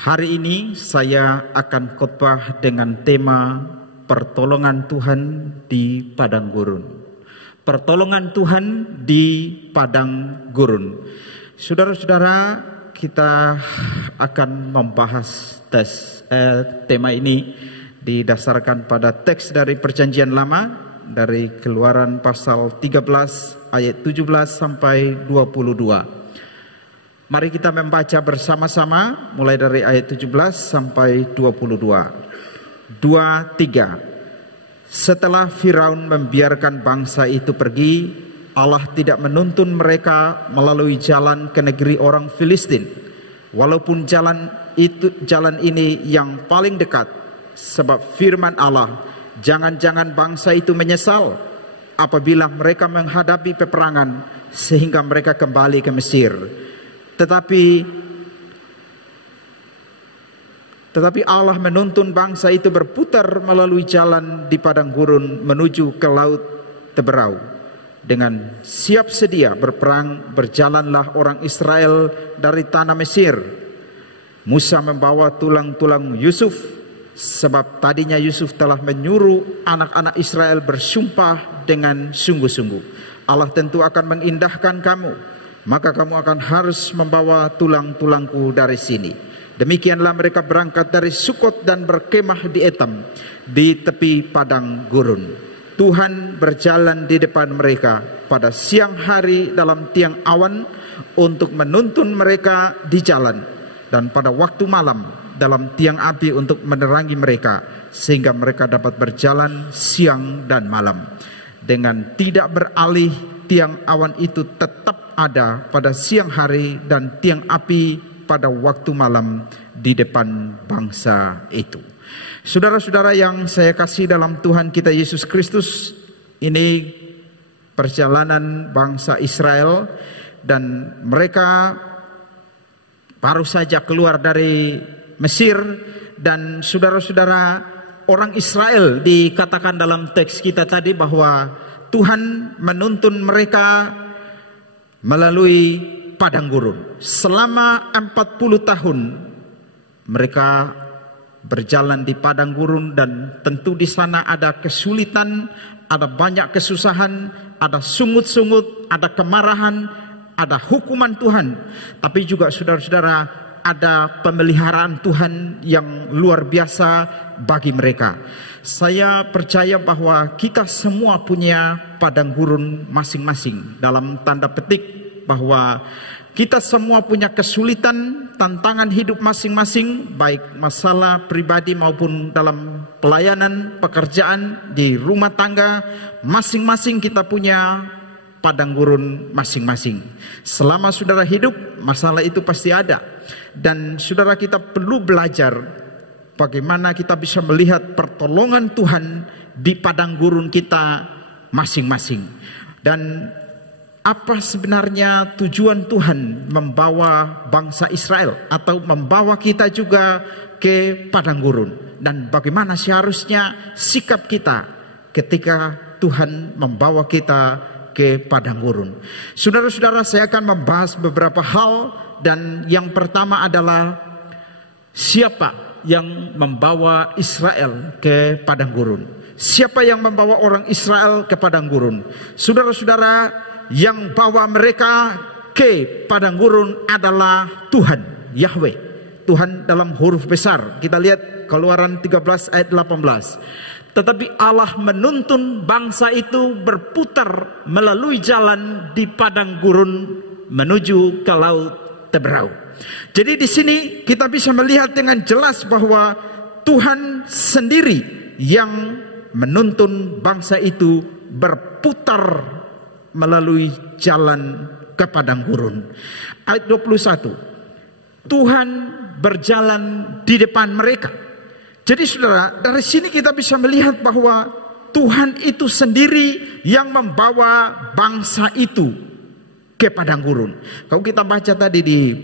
Hari ini saya akan khotbah dengan tema pertolongan Tuhan di padang gurun. Pertolongan Tuhan di padang gurun. Saudara-saudara, kita akan membahas tema ini didasarkan pada teks dari Perjanjian Lama dari Keluaran pasal 13 ayat 17 sampai 22. Mari kita membaca bersama-sama mulai dari ayat 17 sampai 22. 2-3. Setelah Firaun membiarkan bangsa itu pergi, Allah tidak menuntun mereka melalui jalan ke negeri orang Filistin. Walaupun jalan ini yang paling dekat, sebab firman Allah, jangan-jangan bangsa itu menyesal apabila mereka menghadapi peperangan sehingga mereka kembali ke Mesir. Tetapi Allah menuntun bangsa itu berputar melalui jalan di padang gurun menuju ke laut Teberau. Dengan siap sedia berperang, berjalanlah orang Israel dari tanah Mesir. Musa membawa tulang-tulang Yusuf, sebab tadinya Yusuf telah menyuruh anak-anak Israel bersumpah dengan sungguh-sungguh, Allah tentu akan mengindahkan kamu, maka kamu akan harus membawa tulang-tulangku dari sini. Demikianlah mereka berangkat dari Sukot dan berkemah di Etam, di tepi padang gurun. Tuhan berjalan di depan mereka pada siang hari dalam tiang awan untuk menuntun mereka di jalan, dan pada waktu malam dalam tiang api untuk menerangi mereka, sehingga mereka dapat berjalan siang dan malam. Dengan tidak beralih, tiang awan itu tetap ada pada siang hari dan tiang api pada waktu malam di depan bangsa itu. Saudara-saudara yang saya kasih dalam Tuhan kita Yesus Kristus, ini perjalanan bangsa Israel, dan mereka baru saja keluar dari Mesir. Dan saudara-saudara, orang Israel dikatakan dalam teks kita tadi bahwa Tuhan menuntun mereka melalui padang gurun. Selama 40 tahun mereka berjalan di padang gurun, dan tentu di sana ada kesulitan, ada banyak kesusahan, ada sungut-sungut, ada kemarahan, ada hukuman Tuhan. Tapi juga saudara-saudara, ada pemeliharaan Tuhan yang luar biasa bagi mereka. Saya percaya bahwa kita semua punya padang gurun masing-masing. Dalam tanda petik bahwa kita semua punya kesulitan, tantangan hidup masing-masing, baik masalah pribadi maupun dalam pelayanan, pekerjaan, di rumah tangga. Masing-masing kita punya padang gurun masing-masing. Selama saudara hidup, masalah itu pasti ada. Dan saudara, kita perlu belajar bagaimana kita bisa melihat pertolongan Tuhan di padang gurun kita masing-masing. Dan apa sebenarnya tujuan Tuhan membawa bangsa Israel atau membawa kita juga ke padang gurun, dan bagaimana seharusnya sikap kita ketika Tuhan membawa kita ke padang gurun. Saudara-saudara, saya akan membahas beberapa hal, dan yang pertama adalah siapa yang membawa Israel ke padang gurun. Siapa yang membawa orang Israel ke padang gurun? Saudara-saudara, yang bawa mereka ke padang gurun adalah Tuhan, Yahweh. Tuhan dalam huruf besar. Kita lihat Keluaran 13 ayat 18. Tetapi Allah menuntun bangsa itu berputar melalui jalan di padang gurun menuju ke laut Teberau. Jadi di sini kita bisa melihat dengan jelas bahwa Tuhan sendiri yang menuntun bangsa itu berputar melalui jalan ke padang gurun. Ayat 21. Tuhan berjalan di depan mereka. Jadi saudara, dari sini kita bisa melihat bahwa Tuhan itu sendiri yang membawa bangsa itu ke padang gurun. Kalau kita baca tadi di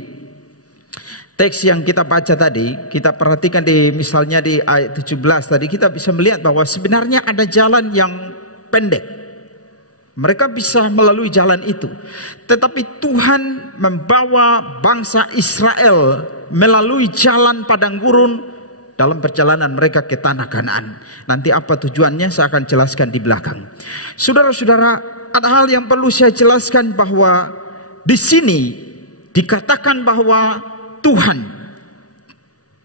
teks yang kita baca tadi, kita perhatikan di misalnya di ayat 17 tadi, kita bisa melihat bahwa sebenarnya ada jalan yang pendek. Mereka bisa melalui jalan itu. Tetapi Tuhan membawa bangsa Israel melalui jalan padang gurun dalam perjalanan mereka ke tanah Kanaan. Nanti apa tujuannya saya akan jelaskan di belakang. Saudara-saudara, ada hal yang perlu saya jelaskan bahwa di sini dikatakan bahwa Tuhan,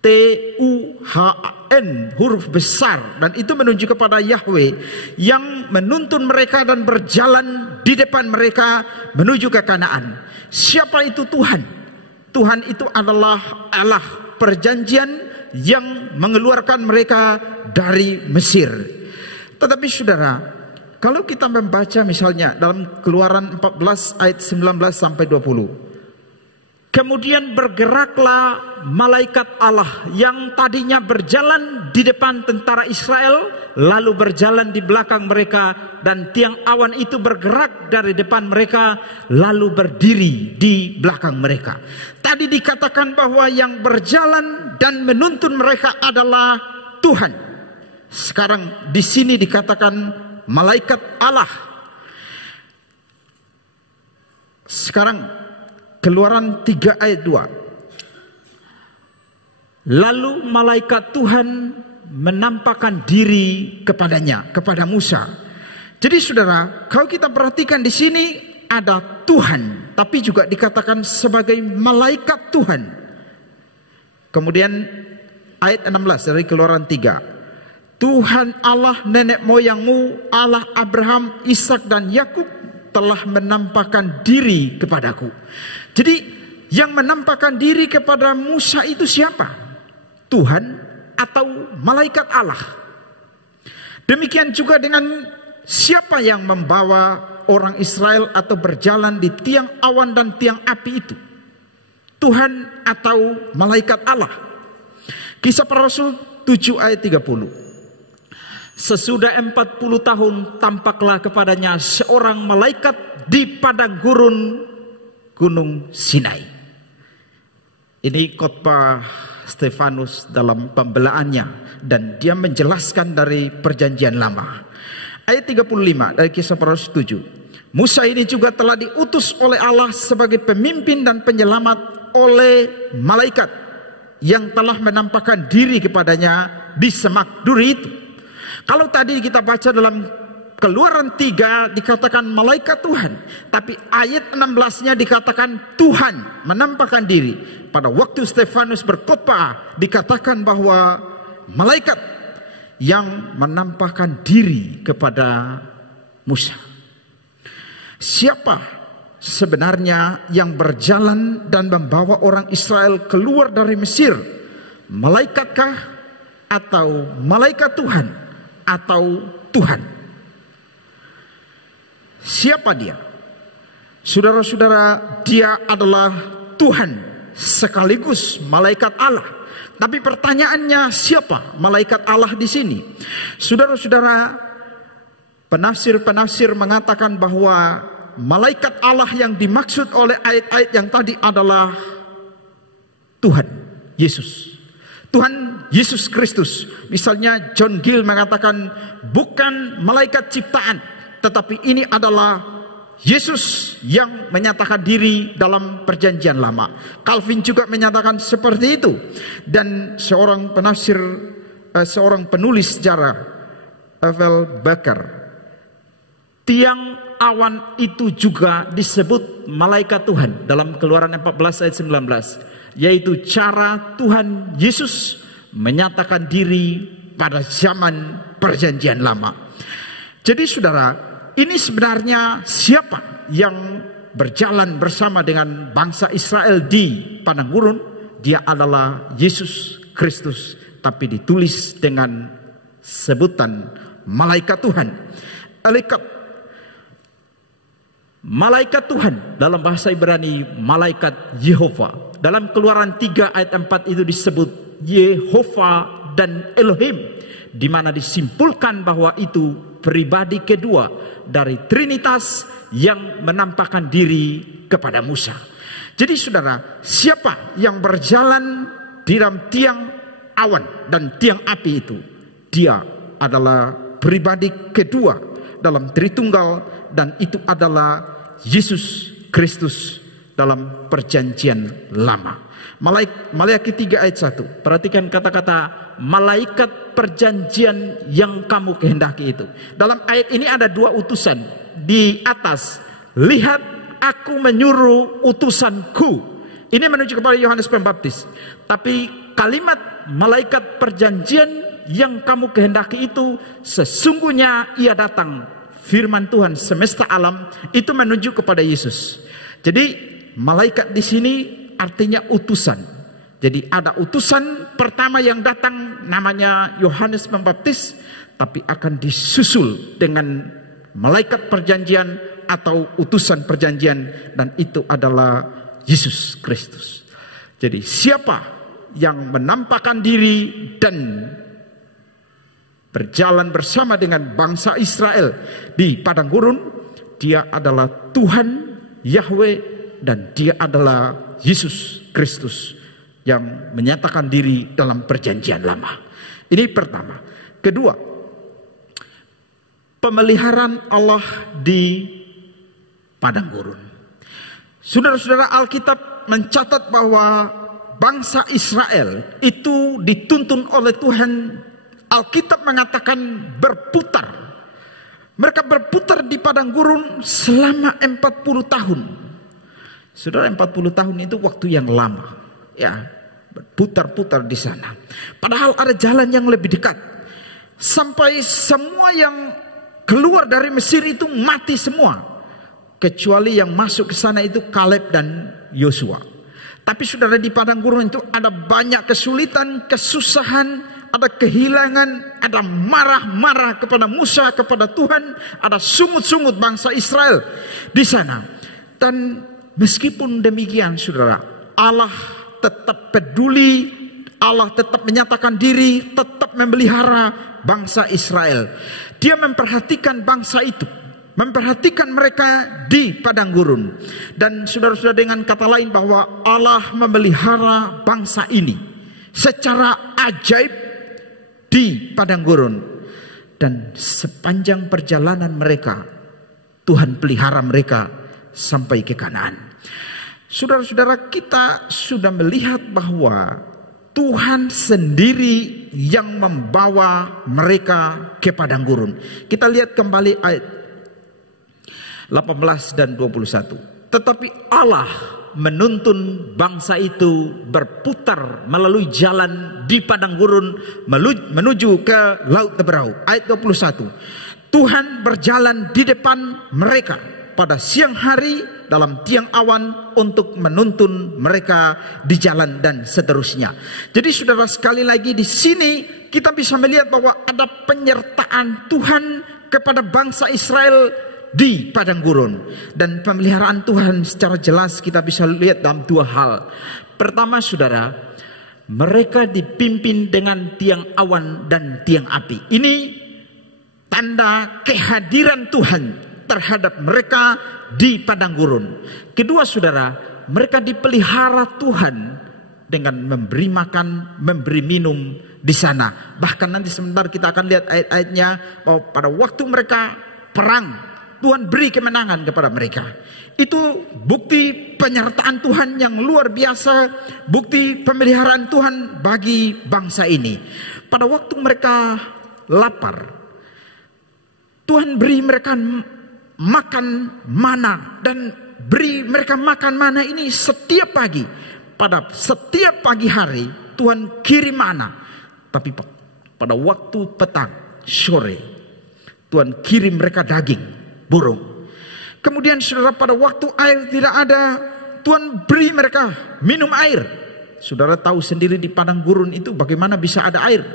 Tuhan, huruf besar, dan itu menunjuk kepada Yahweh yang menuntun mereka dan berjalan di depan mereka menuju ke Kanaan. Siapa itu Tuhan? Tuhan itu adalah Allah perjanjian yang mengeluarkan mereka dari Mesir. Tetapi saudara, kalau kita membaca misalnya dalam Keluaran 14 ayat 19 sampai 20. Kemudian bergeraklah malaikat Allah yang tadinya berjalan di depan tentara Israel, lalu berjalan di belakang mereka, dan tiang awan itu bergerak dari depan mereka, lalu berdiri di belakang mereka. Tadi dikatakan bahwa yang berjalan dan menuntun mereka adalah Tuhan. Sekarang di sini dikatakan malaikat Allah. Sekarang Keluaran 3 ayat 2. Lalu malaikat Tuhan menampakkan diri kepadanya, kepada Musa. Jadi saudara, kalau kita perhatikan di sini ada Tuhan, tapi juga dikatakan sebagai malaikat Tuhan. Kemudian ayat 16 dari Keluaran 3. Tuhan Allah nenek moyangmu, Allah Abraham, Ishak dan Yakub telah menampakkan diri kepadaku. Jadi yang menampakkan diri kepada Musa itu siapa? Tuhan atau malaikat Allah? Demikian juga dengan siapa yang membawa orang Israel atau berjalan di tiang awan dan tiang api itu? Tuhan atau malaikat Allah? Kisah Para Rasul 7 ayat 30. Sesudah 40 tahun tampaklah kepadanya seorang malaikat di padang gurun Gunung Sinai. Ini khotbah Stefanus dalam pembelaannya, dan dia menjelaskan dari perjanjian lama. Ayat 35 dari Kisah Para Rasul 7. Musa ini juga telah diutus oleh Allah sebagai pemimpin dan penyelamat oleh malaikat yang telah menampakkan diri kepadanya di semak duri itu. Kalau tadi kita baca dalam Keluaran 3 dikatakan malaikat Tuhan, tapi ayat 16-nya dikatakan Tuhan menampakkan diri. Pada waktu Stefanus berkhotbah dikatakan bahwa malaikat yang menampakkan diri kepada Musa. Siapa sebenarnya yang berjalan dan membawa orang Israel keluar dari Mesir? Malaikatkah atau malaikat Tuhan atau Tuhan? Siapa dia? Saudara-saudara, dia adalah Tuhan sekaligus malaikat Allah. Tapi pertanyaannya, siapa malaikat Allah di sini? Saudara-saudara, penafsir-penafsir mengatakan bahwa malaikat Allah yang dimaksud oleh ayat-ayat yang tadi adalah Tuhan Yesus. Tuhan Yesus Kristus. Misalnya John Gill mengatakan bukan malaikat ciptaan, tetapi ini adalah Yesus yang menyatakan diri dalam perjanjian lama. Calvin juga menyatakan seperti itu. Dan seorang penafsir, seorang penulis sejarah, Evel Baker, tiang awan itu juga disebut malaikat Tuhan dalam Keluaran 14 ayat 19. Yaitu cara Tuhan Yesus menyatakan diri pada zaman perjanjian lama. Jadi saudara, ini sebenarnya siapa yang berjalan bersama dengan bangsa Israel di padang gurun? Dia adalah Yesus Kristus, tapi ditulis dengan sebutan malaikat Tuhan. Malaikat Tuhan dalam bahasa Ibrani malaikat Yehova. Dalam Keluaran 3 ayat 4 itu disebut Yehova dan Elohim, di mana disimpulkan bahwa itu pribadi kedua dari Trinitas yang menampakkan diri kepada Musa. Jadi saudara, siapa yang berjalan di dalam tiang awan dan tiang api itu? Dia adalah pribadi kedua dalam Tritunggal, dan itu adalah Yesus Kristus dalam perjanjian lama. Maleakhi 3 ayat 1. Perhatikan kata-kata malaikat perjanjian yang kamu kehendaki itu. Dalam ayat ini ada 2 utusan. Di atas, lihat aku menyuruh utusanku. Ini menuju kepada Yohanes Pembaptis. Tapi kalimat malaikat perjanjian yang kamu kehendaki itu, sesungguhnya ia datang. Firman Tuhan semesta alam itu menuju kepada Yesus. Jadi malaikat di sini artinya utusan. Jadi ada utusan pertama yang datang namanya Yohanes Pembaptis, tapi akan disusul dengan malaikat perjanjian atau utusan perjanjian, dan itu adalah Yesus Kristus. Jadi siapa yang menampakkan diri dan berjalan bersama dengan bangsa Israel di padang gurun, dia adalah Tuhan Yahweh dan dia adalah Yesus Kristus yang menyatakan diri dalam perjanjian lama. Ini pertama. Kedua, pemeliharaan Allah di padang gurun. Saudara-saudara, Alkitab mencatat bahwa bangsa Israel itu dituntun oleh Tuhan. Alkitab mengatakan berputar. Mereka berputar di padang gurun selama 40 tahun. Saudara, 40 tahun itu waktu yang lama. Ya, berputar-putar di sana. Padahal ada jalan yang lebih dekat. Sampai semua yang keluar dari Mesir itu mati semua. Kecuali yang masuk ke sana itu Kaleb dan Yosua. Tapi saudara, di padang gurun itu ada banyak kesulitan, kesusahan, ada kehilangan, ada marah-marah kepada Musa, kepada Tuhan, ada sungut-sungut bangsa Israel di sana. Dan meskipun demikian saudara, Allah tetap peduli, Allah tetap menyatakan diri, tetap memelihara bangsa Israel. Dia memperhatikan bangsa itu, memperhatikan mereka di padang gurun. Dan saudara-saudara, dengan kata lain bahwa Allah memelihara bangsa ini secara ajaib di padang gurun. Dan sepanjang perjalanan mereka, Tuhan pelihara mereka sampai ke Kanaan. Saudara-saudara, kita sudah melihat bahwa Tuhan sendiri yang membawa mereka ke padang gurun. Kita lihat kembali ayat 18 dan 21. Tetapi Allah menuntun bangsa itu berputar melalui jalan di padang gurun menuju ke Laut Teberau. Ayat 21. Tuhan berjalan di depan mereka pada siang hari dalam tiang awan untuk menuntun mereka di jalan dan seterusnya. Jadi saudara, sekali lagi di sini kita bisa melihat bahwa ada penyertaan Tuhan kepada bangsa Israel di padang gurun. Dan pemeliharaan Tuhan secara jelas kita bisa lihat dalam 2 hal. Pertama saudara, mereka dipimpin dengan tiang awan dan tiang api. Ini tanda kehadiran Tuhan terhadap mereka di padang gurun. Kedua saudara, mereka dipelihara Tuhan dengan memberi makan, memberi minum di sana. Bahkan nanti sebentar kita akan lihat ayat-ayatnya bahwa pada waktu mereka perang, Tuhan beri kemenangan kepada mereka. Itu bukti penyertaan Tuhan yang luar biasa, bukti pemeliharaan Tuhan bagi bangsa ini. Pada waktu mereka lapar, Tuhan beri mereka makan mana, dan beri mereka makan mana ini setiap pagi. Pada setiap pagi hari Tuhan kirim mana. Tapi pada waktu petang, sore, Tuhan kirim mereka daging burung. Kemudian saudara, pada waktu air tidak ada, Tuhan beri mereka minum air. Saudara tahu sendiri di padang gurun itu bagaimana bisa ada air.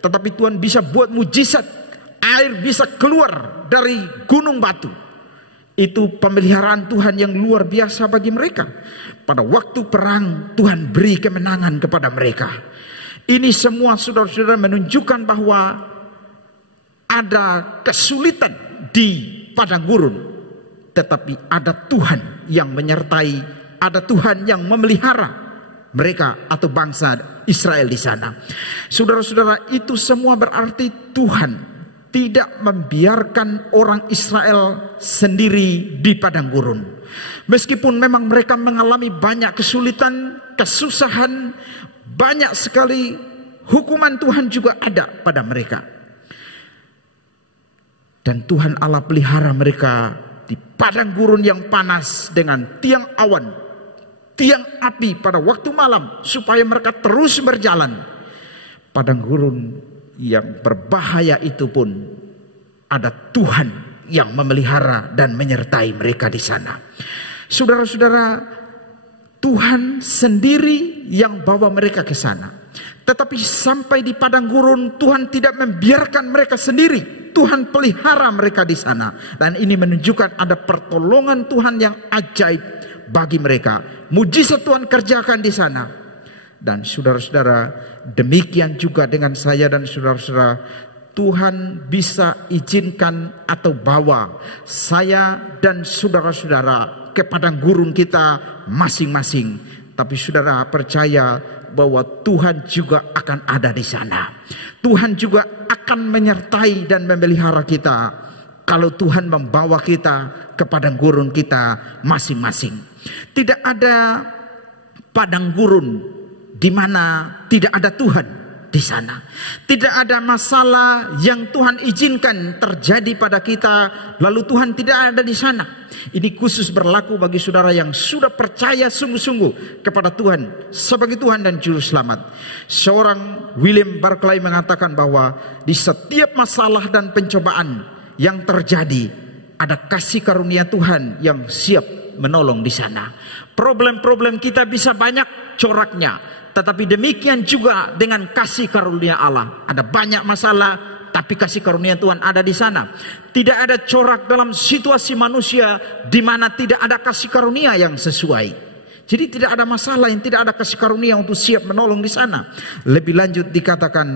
Tetapi Tuhan bisa buat mujizat, air bisa keluar dari gunung batu. Itu pemeliharaan Tuhan yang luar biasa bagi mereka. Pada waktu perang, Tuhan beri kemenangan kepada mereka. Ini semua saudara-saudara menunjukkan bahwa ada kesulitan di padang gurun, tetapi ada Tuhan yang menyertai, ada Tuhan yang memelihara mereka atau bangsa Israel di sana. Saudara-saudara, itu semua berarti Tuhan tidak membiarkan orang Israel sendiri di padang gurun. Meskipun memang mereka mengalami banyak kesulitan, kesusahan, banyak sekali hukuman Tuhan juga ada pada mereka. Dan Tuhan Allah pelihara mereka di padang gurun yang panas dengan tiang awan, tiang api pada waktu malam, supaya mereka terus berjalan. Padang gurun yang berbahaya itu pun ada Tuhan yang memelihara dan menyertai mereka di sana. Saudara-saudara, Tuhan sendiri yang bawa mereka ke sana. Tetapi sampai di padang gurun, Tuhan tidak membiarkan mereka sendiri. Tuhan pelihara mereka di sana. Dan ini menunjukkan ada pertolongan Tuhan yang ajaib bagi mereka. Mujizat Tuhan kerjakan di sana. Dan saudara-saudara, demikian juga dengan saya dan saudara-saudara, Tuhan bisa izinkan atau bawa saya dan saudara-saudara ke padang gurun kita masing-masing. Tapi saudara percaya bahwa Tuhan juga akan ada di sana. Tuhan juga akan menyertai dan memelihara kita kalau Tuhan membawa kita ke padang gurun kita masing-masing. Tidak ada padang gurun di mana tidak ada Tuhan di sana. Tidak ada masalah yang Tuhan izinkan terjadi pada kita lalu Tuhan tidak ada di sana. Ini khusus berlaku bagi saudara yang sudah percaya sungguh-sungguh kepada Tuhan sebagai Tuhan dan Juru Selamat. Seorang William Barclay mengatakan bahwa di setiap masalah dan pencobaan yang terjadi ada kasih karunia Tuhan yang siap menolong di sana. Problem-problem kita bisa banyak coraknya, tetapi demikian juga dengan kasih karunia Allah. Ada banyak masalah, tapi kasih karunia Tuhan ada di sana. Tidak ada corak dalam situasi manusia di mana tidak ada kasih karunia yang sesuai. Jadi tidak ada masalah yang tidak ada kasih karunia untuk siap menolong di sana. Lebih lanjut dikatakan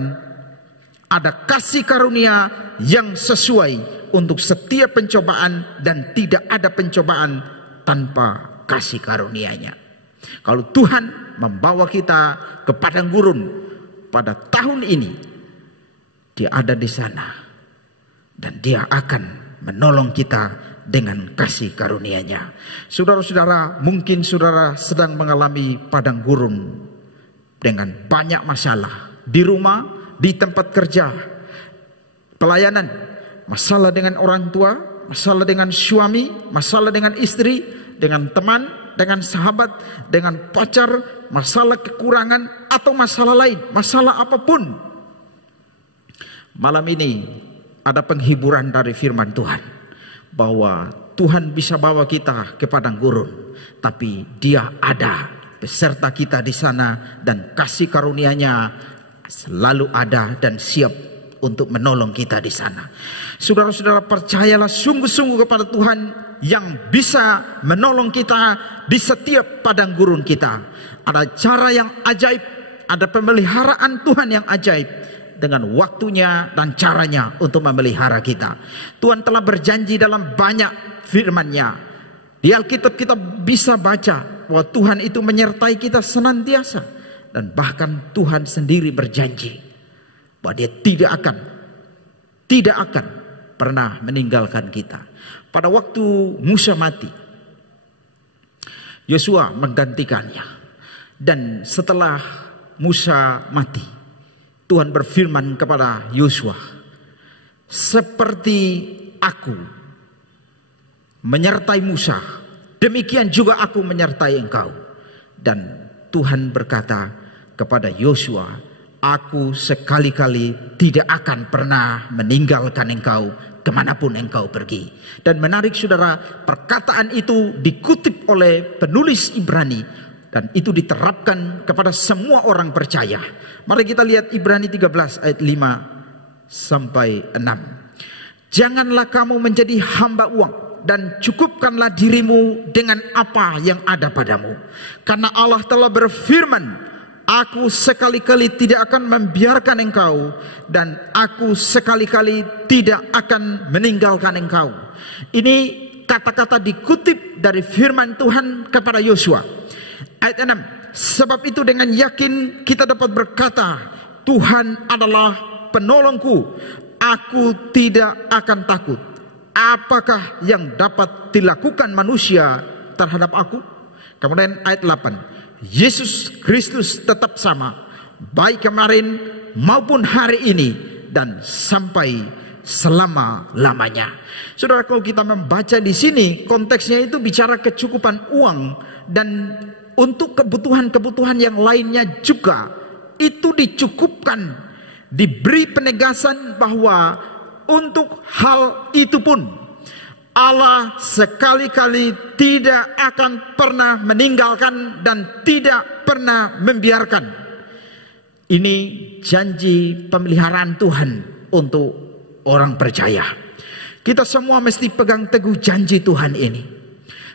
ada kasih karunia yang sesuai untuk setiap pencobaan dan tidak ada pencobaan tanpa kasih karunia-Nya. Kalau Tuhan membawa kita ke padang gurun pada tahun ini, Dia ada di sana dan Dia akan menolong kita dengan kasih karunia-Nya. Saudara-saudara, mungkin saudara sedang mengalami padang gurun dengan banyak masalah di rumah, di tempat kerja, pelayanan, masalah dengan orang tua, masalah dengan suami, masalah dengan istri, dengan teman, dengan sahabat, dengan pacar, masalah kekurangan atau masalah lain, masalah apapun. Malam ini ada penghiburan dari firman Tuhan bahwa Tuhan bisa bawa kita ke padang gurun, tapi Dia ada beserta kita di sana dan kasih karunia-Nya selalu ada dan siap untuk menolong kita di sana. Saudara-saudara, percayalah sungguh-sungguh kepada Tuhan yang bisa menolong kita di setiap padang gurun kita. Ada cara yang ajaib, ada pemeliharaan Tuhan yang ajaib dengan waktunya dan caranya untuk memelihara kita. Tuhan telah berjanji dalam banyak firman-Nya. Di Alkitab kita bisa baca bahwa Tuhan itu menyertai kita senantiasa, dan bahkan Tuhan sendiri berjanji bahwa Dia tidak akan pernah meninggalkan kita. Pada waktu Musa mati, Yosua menggantikannya. Dan setelah Musa mati, Tuhan berfirman kepada Yosua, seperti aku menyertai Musa, demikian juga aku menyertai engkau. Dan Tuhan berkata kepada Yosua, aku sekali-kali tidak akan pernah meninggalkan engkau kemanapun engkau pergi. Dan menarik saudara, perkataan itu dikutip oleh penulis Ibrani dan itu diterapkan kepada semua orang percaya. Mari kita lihat Ibrani 13 ayat 5 sampai 6. Janganlah kamu menjadi hamba uang dan cukupkanlah dirimu dengan apa yang ada padamu. Karena Allah telah berfirman, aku sekali-kali tidak akan membiarkan engkau dan aku sekali-kali tidak akan meninggalkan engkau. Ini kata-kata dikutip dari firman Tuhan kepada Yosua. Ayat 6. Sebab itu dengan yakin kita dapat berkata, Tuhan adalah penolongku, aku tidak akan takut. Apakah yang dapat dilakukan manusia terhadap aku. Kemudian ayat 8, Yesus Kristus tetap sama, baik kemarin maupun hari ini dan sampai selama-lamanya. Saudara, kalau kita membaca di sini, konteksnya itu bicara kecukupan uang dan untuk kebutuhan-kebutuhan yang lainnya juga itu dicukupkan. Diberi penegasan bahwa untuk hal itu pun Allah sekali-kali tidak akan pernah meninggalkan dan tidak pernah membiarkan. Ini janji pemeliharaan Tuhan untuk orang percaya. Kita semua mesti pegang teguh janji Tuhan ini,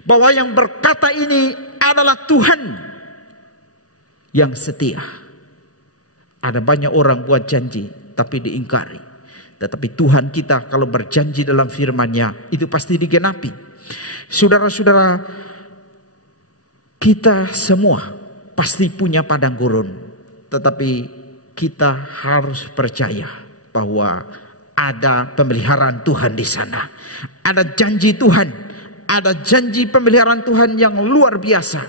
bahwa yang berkata ini adalah Tuhan yang setia. Ada banyak orang buat janji tapi diingkari. Tetapi Tuhan kita kalau berjanji dalam firman-Nya itu pasti digenapi. Saudara-saudara, kita semua pasti punya padang gurun. Tetapi kita harus percaya bahwa ada pemeliharaan Tuhan di sana. Ada janji Tuhan, ada janji pemeliharaan Tuhan yang luar biasa.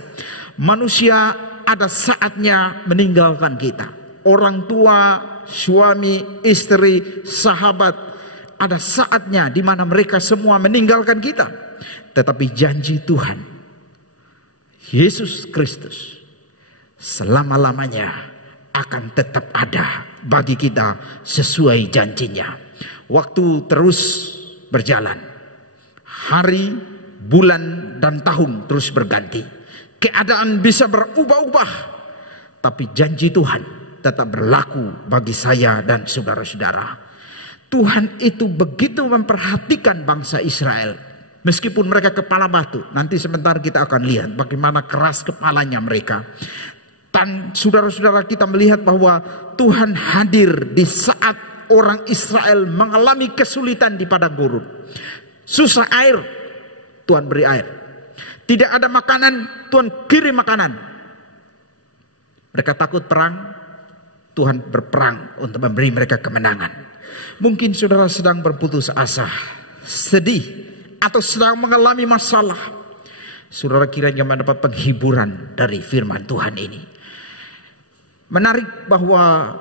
Manusia ada saatnya meninggalkan kita. Orang tua, suami, istri, sahabat, ada saatnya di mana mereka semua meninggalkan kita. Tetapi janji Tuhan, Yesus Kristus, selama-lamanya akan tetap ada bagi kita sesuai janjinya. Waktu terus berjalan, hari, bulan, dan tahun terus berganti. Keadaan bisa berubah-ubah, tapi janji Tuhan tetap berlaku bagi saya dan saudara-saudara. Tuhan itu begitu memperhatikan bangsa Israel. Meskipun mereka kepala batu, nanti sebentar kita akan lihat bagaimana keras kepalanya mereka. Dan saudara-saudara, kita melihat bahwa Tuhan hadir di saat orang Israel mengalami kesulitan di padang gurun. Susah air, Tuhan beri air. Tidak ada makanan, Tuhan kirim makanan. Mereka takut perang, Tuhan berperang untuk memberi mereka kemenangan. Mungkin saudara sedang berputus asa, sedih, atau sedang mengalami masalah. Saudara kiranya mendapat penghiburan dari firman Tuhan ini. Menarik bahwa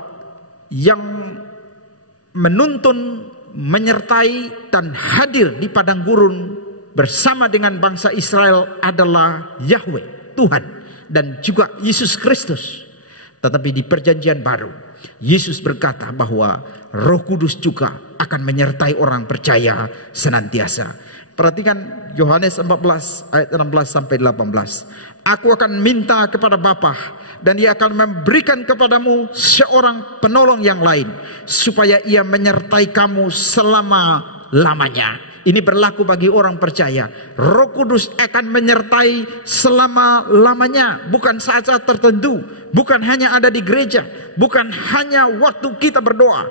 yang menuntun, menyertai, dan hadir di padang gurun bersama dengan bangsa Israel adalah Yahweh, Tuhan, dan juga Yesus Kristus. Tetapi di perjanjian baru, Yesus berkata bahwa Roh Kudus juga akan menyertai orang percaya senantiasa. Perhatikan Yohanes 14 ayat 16 sampai 18. Aku akan minta kepada Bapa dan Dia akan memberikan kepadamu seorang penolong yang lain, supaya Ia menyertai kamu selama-lamanya. Ini berlaku bagi orang percaya. Roh Kudus akan menyertai selama-lamanya, bukan saat-saat tertentu, bukan hanya ada di gereja, bukan hanya waktu kita berdoa,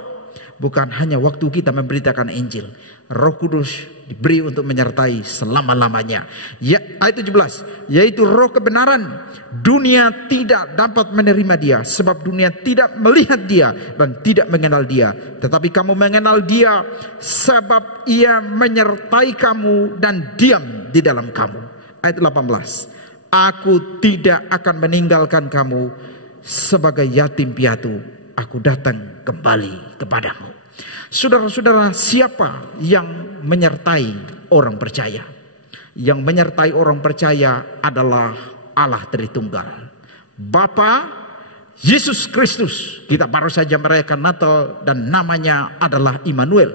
bukan hanya waktu kita memberitakan Injil. Roh Kudus diberi untuk menyertai selama-lamanya. Ya, ayat 17, yaitu roh kebenaran. Dunia tidak dapat menerima Dia, sebab dunia tidak melihat Dia dan tidak mengenal Dia. Tetapi kamu mengenal Dia, sebab Ia menyertai kamu dan diam di dalam kamu. Ayat 18, aku tidak akan meninggalkan kamu sebagai yatim piatu. Aku datang kembali kepadamu. Saudara-saudara, siapa yang menyertai orang percaya? Yang menyertai orang percaya adalah Allah Tritunggal, Bapa, Yesus Kristus. Kita baru saja merayakan Natal dan namanya adalah Immanuel.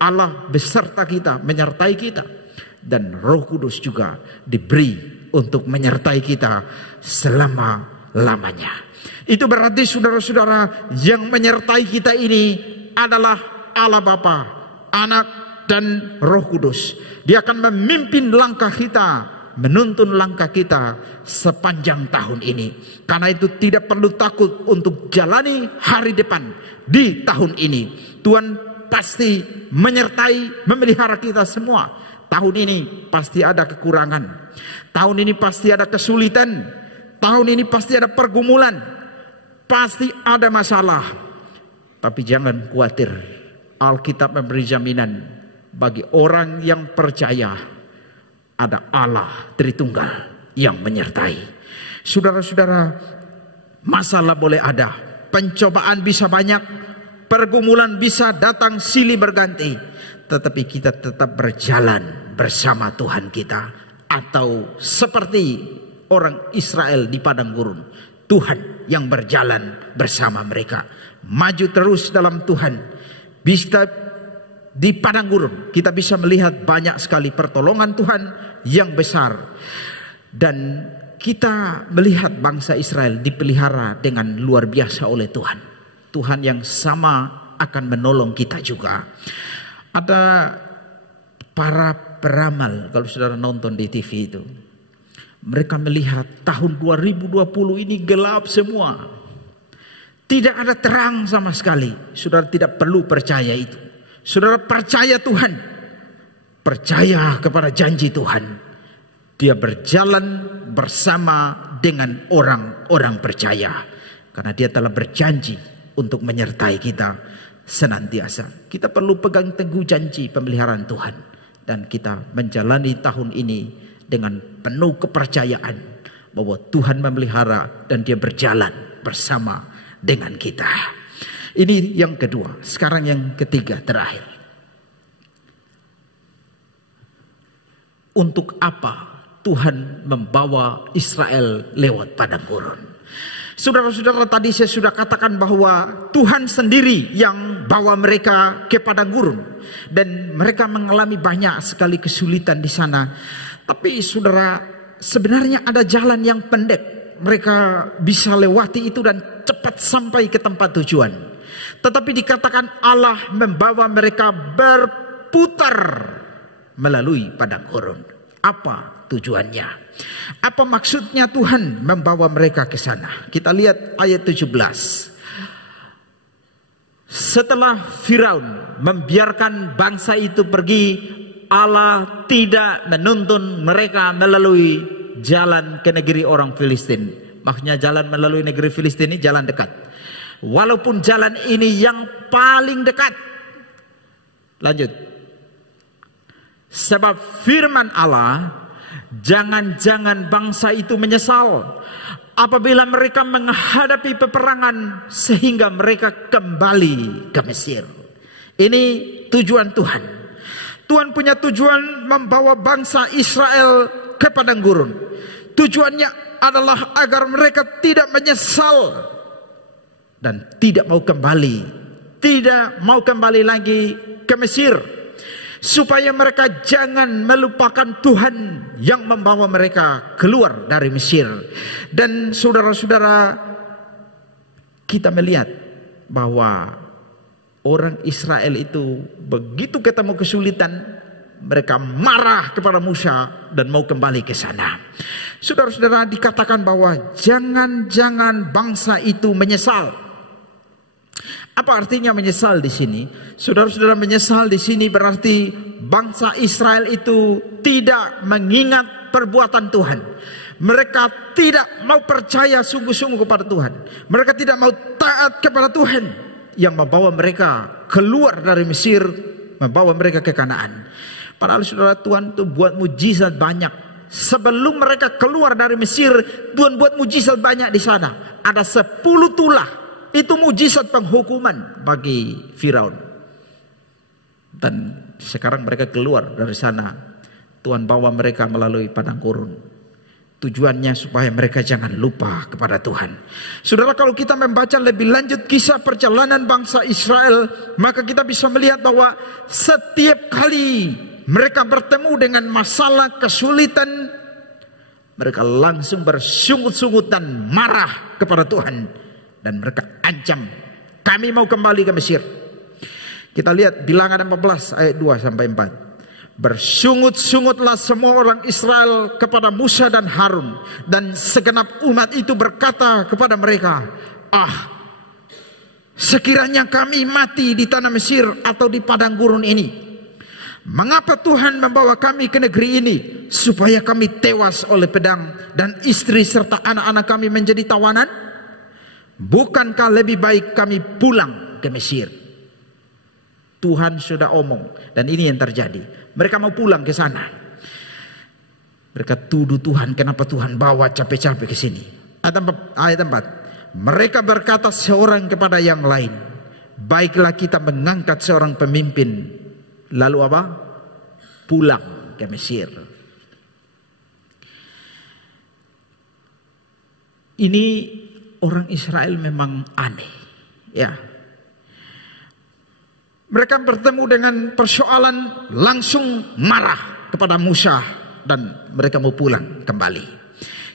Allah beserta kita, menyertai kita. Dan Roh Kudus juga diberi untuk menyertai kita selama-lamanya. Itu berarti saudara-saudara, yang menyertai kita ini adalah Allah Bapa, Anak, dan Roh Kudus. Dia akan memimpin langkah kita, menuntun langkah kita sepanjang tahun ini. Karena itu tidak perlu takut untuk jalani hari depan di tahun ini. Tuhan pasti menyertai, memelihara kita semua. Tahun ini pasti ada kekurangan, tahun ini pasti ada kesulitan, tahun ini pasti ada pergumulan, pasti ada masalah. Tapi jangan khawatir, Alkitab memberi jaminan bagi orang yang percaya, ada Allah Tritunggal yang menyertai. Saudara-saudara, masalah boleh ada, pencobaan bisa banyak, pergumulan bisa datang silih berganti, tetapi kita tetap berjalan bersama Tuhan kita. Atau seperti orang Israel di padang gurun, Tuhan yang berjalan bersama mereka. Maju terus dalam Tuhan. Bisa di padang gurun kita bisa melihat banyak sekali pertolongan Tuhan yang besar. Dan kita melihat bangsa Israel dipelihara dengan luar biasa oleh Tuhan. Tuhan yang sama akan menolong kita juga. Ada para peramal, kalau saudara nonton di TV itu, mereka melihat tahun 2020 ini gelap semua. Tidak ada terang sama sekali. Saudara tidak perlu percaya itu. Saudara percaya Tuhan. Percaya kepada janji Tuhan. Dia berjalan bersama dengan orang-orang percaya. Karena dia telah berjanji untuk menyertai kita senantiasa. Kita perlu pegang teguh janji pemeliharaan Tuhan. Dan kita menjalani tahun ini dengan penuh kepercayaan bahwa Tuhan memelihara dan dia berjalan bersama dengan kita. Ini yang kedua. Sekarang yang ketiga, terakhir. Untuk apa Tuhan membawa Israel lewat padang gurun? Saudara-saudara, tadi saya sudah katakan bahwa Tuhan sendiri yang bawa mereka ke padang gurun. Dan mereka mengalami banyak sekali kesulitan di sana. Tapi saudara, sebenarnya ada jalan yang pendek. Mereka bisa lewati itu dan cepat sampai ke tempat tujuan. Tetapi dikatakan Allah membawa mereka berputar melalui padang gurun. Apa tujuannya? Apa maksudnya Tuhan membawa mereka ke sana? Kita lihat ayat 17. Setelah Firaun membiarkan bangsa itu pergi, Allah tidak menuntun mereka melalui jalan ke negeri orang Filistin. Maksudnya jalan melalui negeri Filistin ini jalan dekat. Walaupun jalan ini yang paling dekat. Lanjut. Sebab firman Allah, jangan-jangan bangsa itu menyesal apabila mereka menghadapi peperangan sehingga mereka kembali ke Mesir. Ini tujuan Tuhan. Tuhan punya tujuan membawa bangsa Israel ke padang gurun. Tujuannya adalah agar mereka tidak menyesal dan tidak mau kembali. Tidak mau kembali lagi ke Mesir. Supaya mereka jangan melupakan Tuhan yang membawa mereka keluar dari Mesir. Dan saudara-saudara, kita melihat bahwa orang Israel itu begitu ketemu kesulitan, mereka marah kepada Musa dan mau kembali ke sana. Saudara-saudara, dikatakan bahwa jangan-jangan bangsa itu menyesal. Apa artinya menyesal di sini? Saudara-saudara, menyesal di sini berarti bangsa Israel itu tidak mengingat perbuatan Tuhan. Mereka tidak mau percaya sungguh-sungguh kepada Tuhan. Mereka tidak mau taat kepada Tuhan yang membawa mereka keluar dari Mesir, membawa mereka ke Kanaan. Padahal saudara, Tuhan itu buat mujizat banyak. Sebelum mereka keluar dari Mesir, Tuhan buat mujizat banyak di sana. Ada 10 tulah. Itu mujizat penghukuman bagi Firaun. Dan sekarang mereka keluar dari sana. Tuhan bawa mereka melalui padang gurun. Tujuannya supaya mereka jangan lupa kepada Tuhan. Saudara, kalau kita membaca lebih lanjut kisah perjalanan bangsa Israel, maka kita bisa melihat bahwa setiap kali mereka bertemu dengan masalah kesulitan, mereka langsung bersungut-sungut dan marah kepada Tuhan. Dan mereka ancam, kami mau kembali ke Mesir. Kita lihat Bilangan 14 ayat 2 sampai 4. Bersungut-sungutlah semua orang Israel kepada Musa dan Harun. Dan segenap umat itu berkata kepada mereka, sekiranya kami mati di tanah Mesir atau di padang gurun ini, mengapa Tuhan membawa kami ke negeri ini? Supaya kami tewas oleh pedang dan istri serta anak-anak kami menjadi tawanan? Bukankah lebih baik kami pulang ke Mesir? Tuhan sudah omong, dan ini yang terjadi. Mereka mau pulang ke sana. Mereka tuduh Tuhan, kenapa Tuhan bawa capek-capek ke sini. Ayat 4. Mereka berkata seorang kepada yang lain, baiklah kita mengangkat seorang pemimpin. Lalu apa? Pulang ke Mesir. Ini orang Israel memang aneh, ya. Mereka bertemu dengan persoalan langsung marah kepada Musa dan mereka mau pulang kembali.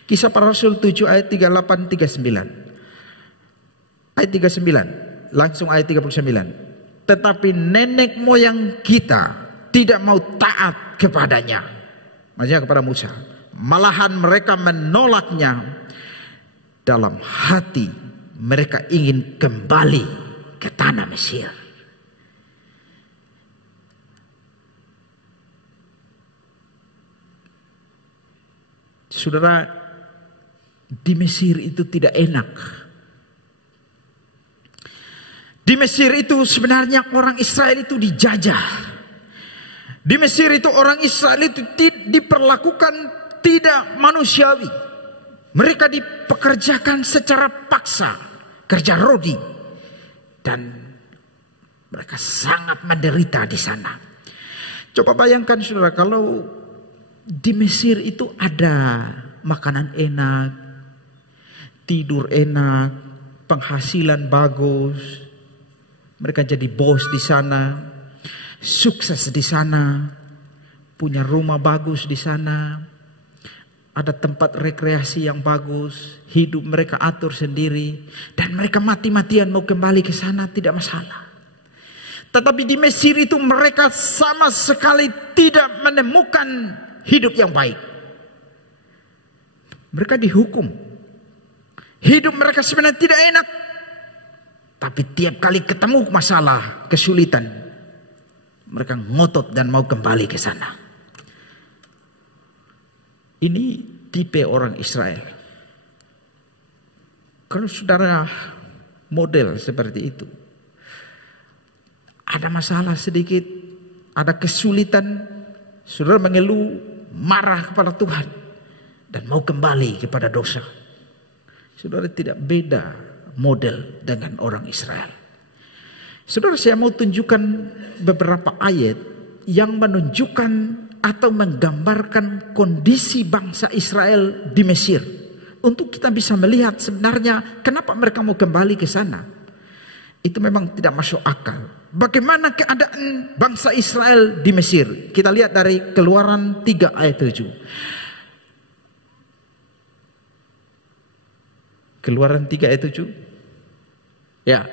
Kisah Para Rasul 7 ayat 38 39. Ayat 39, langsung ayat 39. Tetapi nenek moyang kita tidak mau taat kepadanya. Maksudnya kepada Musa. Malahan mereka menolaknya. Dalam hati mereka ingin kembali ke tanah Mesir. Saudara, di Mesir itu tidak enak. Di Mesir itu sebenarnya orang Israel itu dijajah. Di Mesir itu orang Israel itu diperlakukan tidak manusiawi. Mereka dipekerjakan secara paksa, kerja rodi, dan mereka sangat menderita di sana. Coba bayangkan saudara, kalau di Mesir itu ada makanan enak, tidur enak, penghasilan bagus, mereka jadi bos di sana, sukses di sana, punya rumah bagus di sana. Ada tempat rekreasi yang bagus, hidup mereka atur sendiri, dan mereka mati-matian mau kembali ke sana tidak masalah. Tetapi di Mesir itu mereka sama sekali tidak menemukan hidup yang baik. Mereka dihukum. Hidup mereka sebenarnya tidak enak, tapi tiap kali ketemu masalah, kesulitan, mereka ngotot dan mau kembali ke sana. Ini tipe orang Israel. Kalau saudara model seperti itu, ada masalah sedikit, ada kesulitan, saudara mengeluh, marah kepada Tuhan, dan mau kembali kepada dosa. Saudara tidak beda model dengan orang Israel. Saudara, saya mau tunjukkan beberapa ayat yang menunjukkan atau menggambarkan kondisi bangsa Israel di Mesir, untuk kita bisa melihat sebenarnya kenapa mereka mau kembali ke sana. Itu memang tidak masuk akal. Bagaimana keadaan bangsa Israel di Mesir? Kita lihat dari Keluaran 3 ayat 7. Keluaran 3 ayat 7. Ya,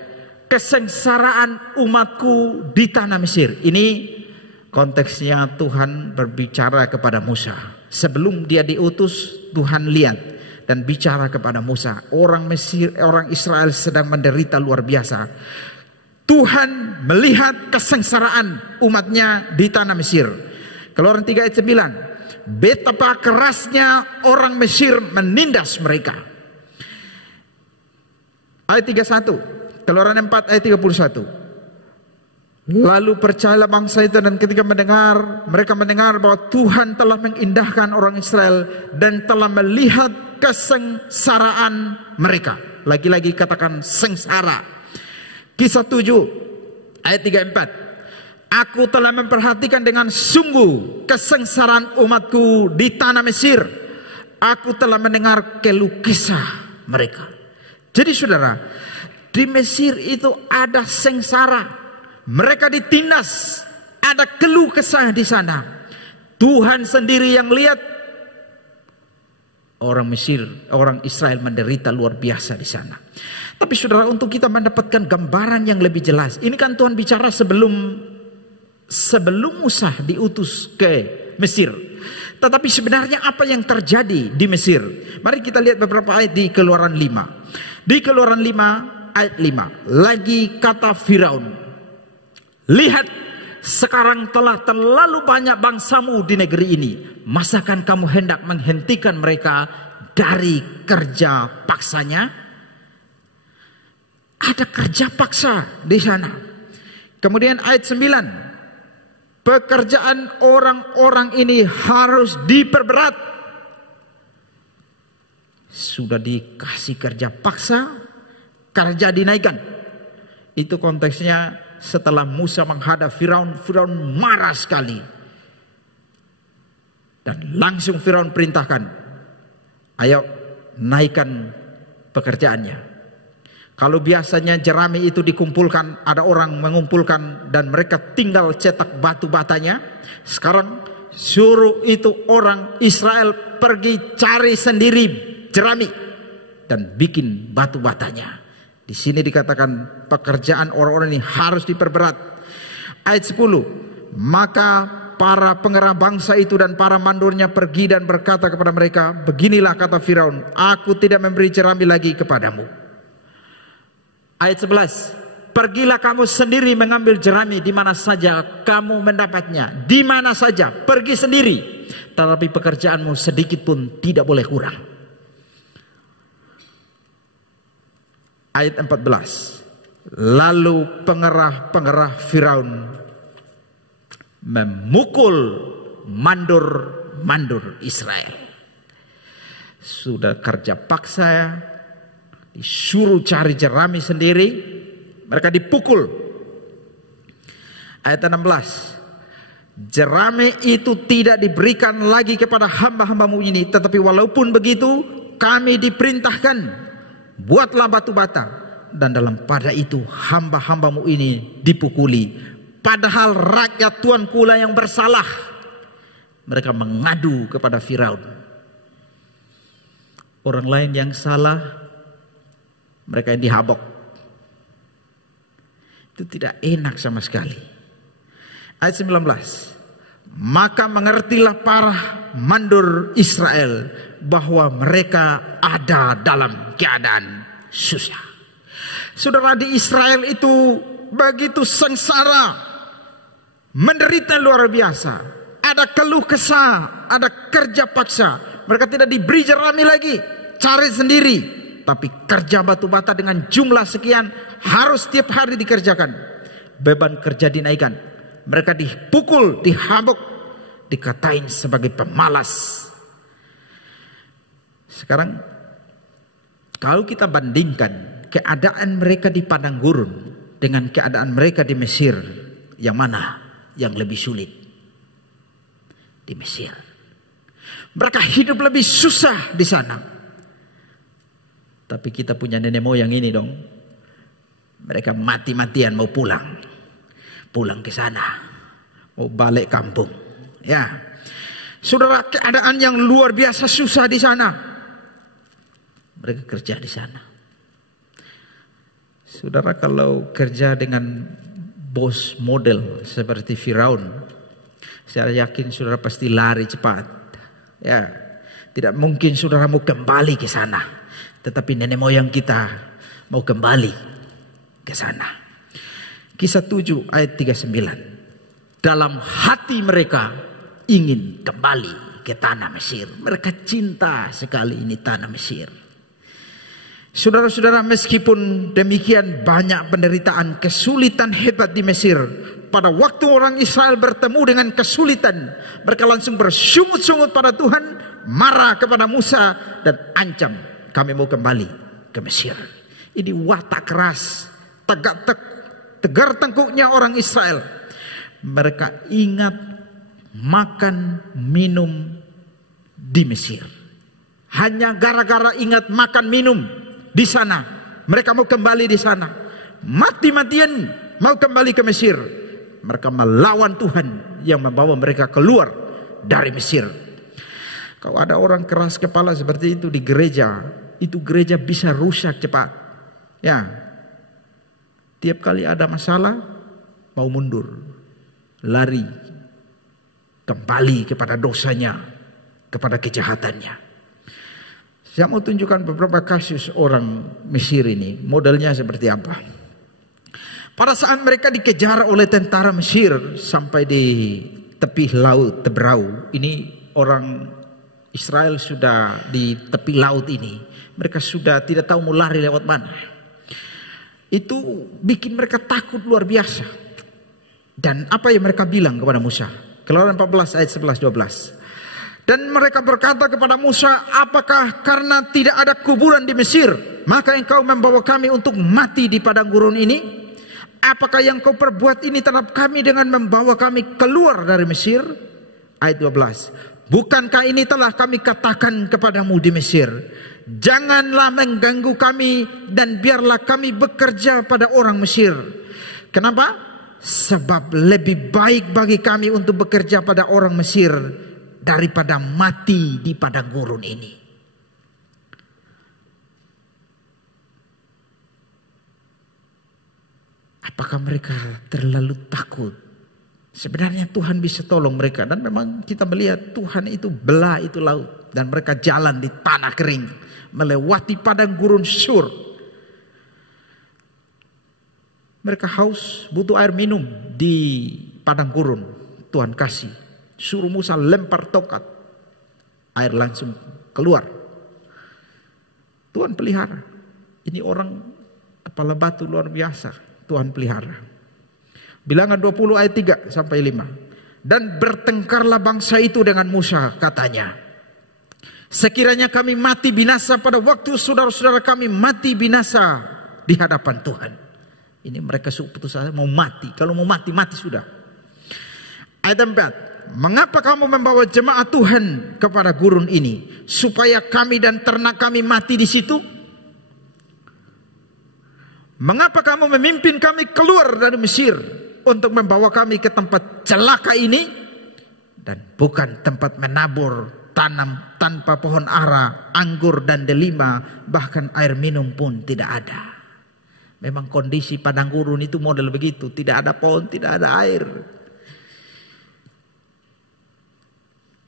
kesengsaraan umatku di tanah Mesir. Ini konteksnya Tuhan berbicara kepada Musa. Sebelum dia diutus, Tuhan lihat dan bicara kepada Musa. Orang Mesir, orang Israel sedang menderita luar biasa. Tuhan melihat kesengsaraan umatnya di tanah Mesir. Keluaran 3 ayat 9. Betapa kerasnya orang Mesir menindas mereka. Ayat 31. Keluaran 4 ayat 31. Lalu percayalah bangsa itu, dan ketika mereka mendengar bahwa Tuhan telah mengindahkan orang Israel dan telah melihat kesengsaraan mereka. Lagi-lagi katakan sengsara. Kisah 7 ayat 34. Aku telah memperhatikan dengan sungguh kesengsaraan umatku di tanah Mesir. Aku telah mendengar keluh kesah mereka. Jadi saudara, di Mesir itu ada sengsara. Mereka ditindas, ada keluh kesah di sana. Tuhan sendiri yang lihat. Orang Mesir, orang Israel menderita luar biasa di sana. Tapi saudara, untuk kita mendapatkan gambaran yang lebih jelas, ini kan Tuhan bicara sebelum Musa diutus ke Mesir. Tetapi sebenarnya apa yang terjadi di Mesir? Mari kita lihat beberapa ayat di Keluaran 5. Di Keluaran 5 ayat 5. Lagi kata Firaun, lihat, sekarang telah terlalu banyak bangsamu di negeri ini. Masakan kamu hendak menghentikan mereka dari kerja paksanya? Ada kerja paksa di sana. Kemudian ayat 9. Pekerjaan orang-orang ini harus diperberat. sudah dikasih kerja paksa, kerja dinaikkan. Itu konteksnya setelah Musa menghadap Firaun, Firaun marah sekali. Dan langsung Firaun perintahkan, ayo naikkan pekerjaannya. Kalau biasanya jerami itu dikumpulkan, ada orang mengumpulkan dan mereka tinggal cetak batu batanya. Sekarang suruh itu orang Israel pergi cari sendiri jerami dan bikin batu batanya. Di sini dikatakan pekerjaan orang-orang ini harus diperberat. Ayat 10, maka para pengerah bangsa itu dan para mandornya pergi dan berkata kepada mereka, beginilah kata Firaun, aku tidak memberi jerami lagi kepadamu. Ayat 11, pergilah kamu sendiri mengambil jerami di mana saja kamu mendapatnya, di mana saja, pergi sendiri, tetapi pekerjaanmu sedikit pun tidak boleh kurang. Ayat 14, lalu pengerah-pengerah Firaun memukul mandor-mandor Israel. Sudah kerja paksa, disuruh cari jerami sendiri, mereka dipukul. Ayat 16, jerami itu tidak diberikan lagi kepada hamba-hambamu ini, tetapi walaupun begitu kami diperintahkan, buatlah batu bata, dan dalam pada itu hamba-hambamu ini dipukuli, padahal rakyat tuanku lah yang bersalah. Mereka mengadu kepada Firaun. Orang lain yang salah, mereka yang dihabok. Itu tidak enak sama sekali. Ayat 19, maka mengertilah para mandor Israel bahwa mereka ada dalam keadaan susah. Saudara, di Israel itu begitu sengsara, menderita luar biasa. Ada keluh kesah, ada kerja paksa. Mereka tidak diberi jerami lagi, cari sendiri. Tapi kerja batu bata dengan jumlah sekian harus tiap hari dikerjakan. Beban kerja dinaikkan. Mereka dipukul, dihabuk, dikatain sebagai pemalas. Sekarang kalau kita bandingkan keadaan mereka di padang gurun dengan keadaan mereka di Mesir, yang mana yang lebih sulit? Di Mesir. Mereka hidup lebih susah di sana. Tapi kita punya nenek moyang ini dong. Mereka mati-matian mau pulang. Pulang ke sana. Mau balik kampung. Ya. Saudara, keadaan yang luar biasa susah di sana. Mereka kerja di sana. Saudara, kalau kerja dengan bos model seperti Firaun, saya yakin saudara pasti lari cepat. Ya. Tidak mungkin saudara mau kembali ke sana. Tetapi nenek moyang kita mau kembali ke sana. Kisah 7 ayat 39. Dalam hati mereka ingin kembali ke tanah Mesir. Mereka cinta sekali ini tanah Mesir. Saudara-saudara, meskipun demikian banyak penderitaan, kesulitan hebat di Mesir. Pada waktu orang Israel bertemu dengan kesulitan, mereka langsung bersungut-sungut pada Tuhan, marah kepada Musa dan ancam, kami mau kembali ke Mesir. Ini watak keras, tegar tengkuknya orang Israel. Mereka ingat makan minum di Mesir. Hanya gara-gara ingat makan minum di sana, mereka mau kembali di sana. Mati-matian mau kembali ke Mesir. Mereka melawan Tuhan yang membawa mereka keluar dari Mesir. Kalau ada orang keras kepala seperti itu di gereja, itu gereja bisa rusak cepat. Ya, tiap kali ada masalah mau mundur, lari, kembali kepada dosanya, kepada kejahatannya. Saya mau tunjukkan beberapa kasus orang Mesir ini, modelnya seperti apa. Pada saat mereka dikejar oleh tentara Mesir sampai di tepi laut Teberau, ini orang Israel sudah di tepi laut ini. Mereka sudah tidak tahu mau lari lewat mana. Itu bikin mereka takut luar biasa. Dan apa yang mereka bilang kepada Musa? Keluaran 14 ayat 11-12. Dan mereka berkata kepada Musa, apakah karena tidak ada kuburan di Mesir, maka engkau membawa kami untuk mati di padang gurun ini? Apakah yang kau perbuat ini terhadap kami dengan membawa kami keluar dari Mesir? Ayat 12. Bukankah ini telah kami katakan kepadamu di Mesir, janganlah mengganggu kami dan biarlah kami bekerja pada orang Mesir. Kenapa? Sebab lebih baik bagi kami untuk bekerja pada orang Mesir daripada mati di padang gurun ini. Apakah mereka terlalu takut? Sebenarnya Tuhan bisa tolong mereka. Dan memang kita melihat Tuhan itu belah itu laut. Dan mereka jalan di tanah kering. Melewati padang gurun Sur. Mereka haus, butuh air minum di padang gurun. Tuhan kasih. Suruh Musa lempar tongkat. Air langsung keluar. Tuhan pelihara. Ini orang kepala batu luar biasa. Tuhan pelihara. Bilangan 20 ayat 3 sampai 5. Dan bertengkarlah bangsa itu dengan Musa, katanya. Sekiranya kami mati binasa pada waktu saudara-saudara kami mati binasa di hadapan Tuhan. Ini mereka putus asa mau mati. Kalau mau mati, mati sudah. Ayat 4. Mengapa kamu membawa jemaat Tuhan kepada gurun ini, supaya kami dan ternak kami mati di situ? Mengapa kamu memimpin kami keluar dari Mesir untuk membawa kami ke tempat celaka ini, dan bukan tempat menabur tanam tanpa pohon ara, anggur dan delima, bahkan air minum pun tidak ada. Memang kondisi padang gurun itu model begitu, tidak ada pohon, tidak ada air.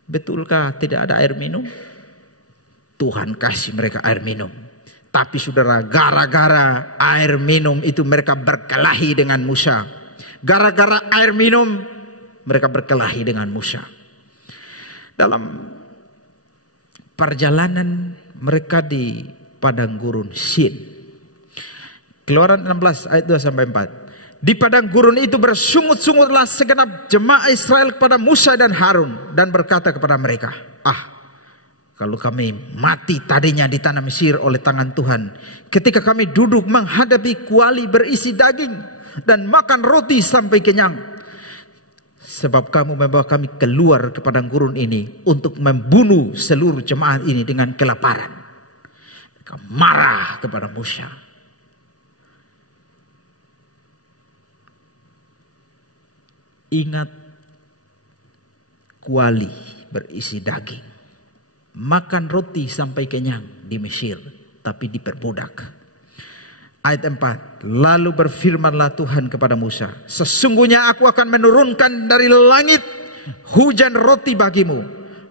Betulkah tidak ada air minum? Tuhan kasih mereka air minum. Tapi saudara, gara-gara air minum itu mereka berkelahi dengan Musa. Gara-gara air minum mereka berkelahi dengan Musa. Dalam perjalanan mereka di padang gurun Sin. Keluaran 16 ayat 2 sampai 4. Di padang gurun itu bersungut-sungutlah segenap jemaah Israel kepada Musa dan Harun, dan berkata kepada mereka, kalau kami mati tadinya di tanah Mesir oleh tangan Tuhan, ketika kami duduk menghadapi kuali berisi daging dan makan roti sampai kenyang. Sebab kamu membawa kami keluar ke padang gurun ini untuk membunuh seluruh jemaat ini dengan kelaparan. Mereka marah kepada Musa. Ingat kuali berisi daging, makan roti sampai kenyang di Mesir, tapi diperbudak. Ayat 4. Lalu berfirmanlah Tuhan kepada Musa, sesungguhnya aku akan menurunkan dari langit hujan roti bagimu,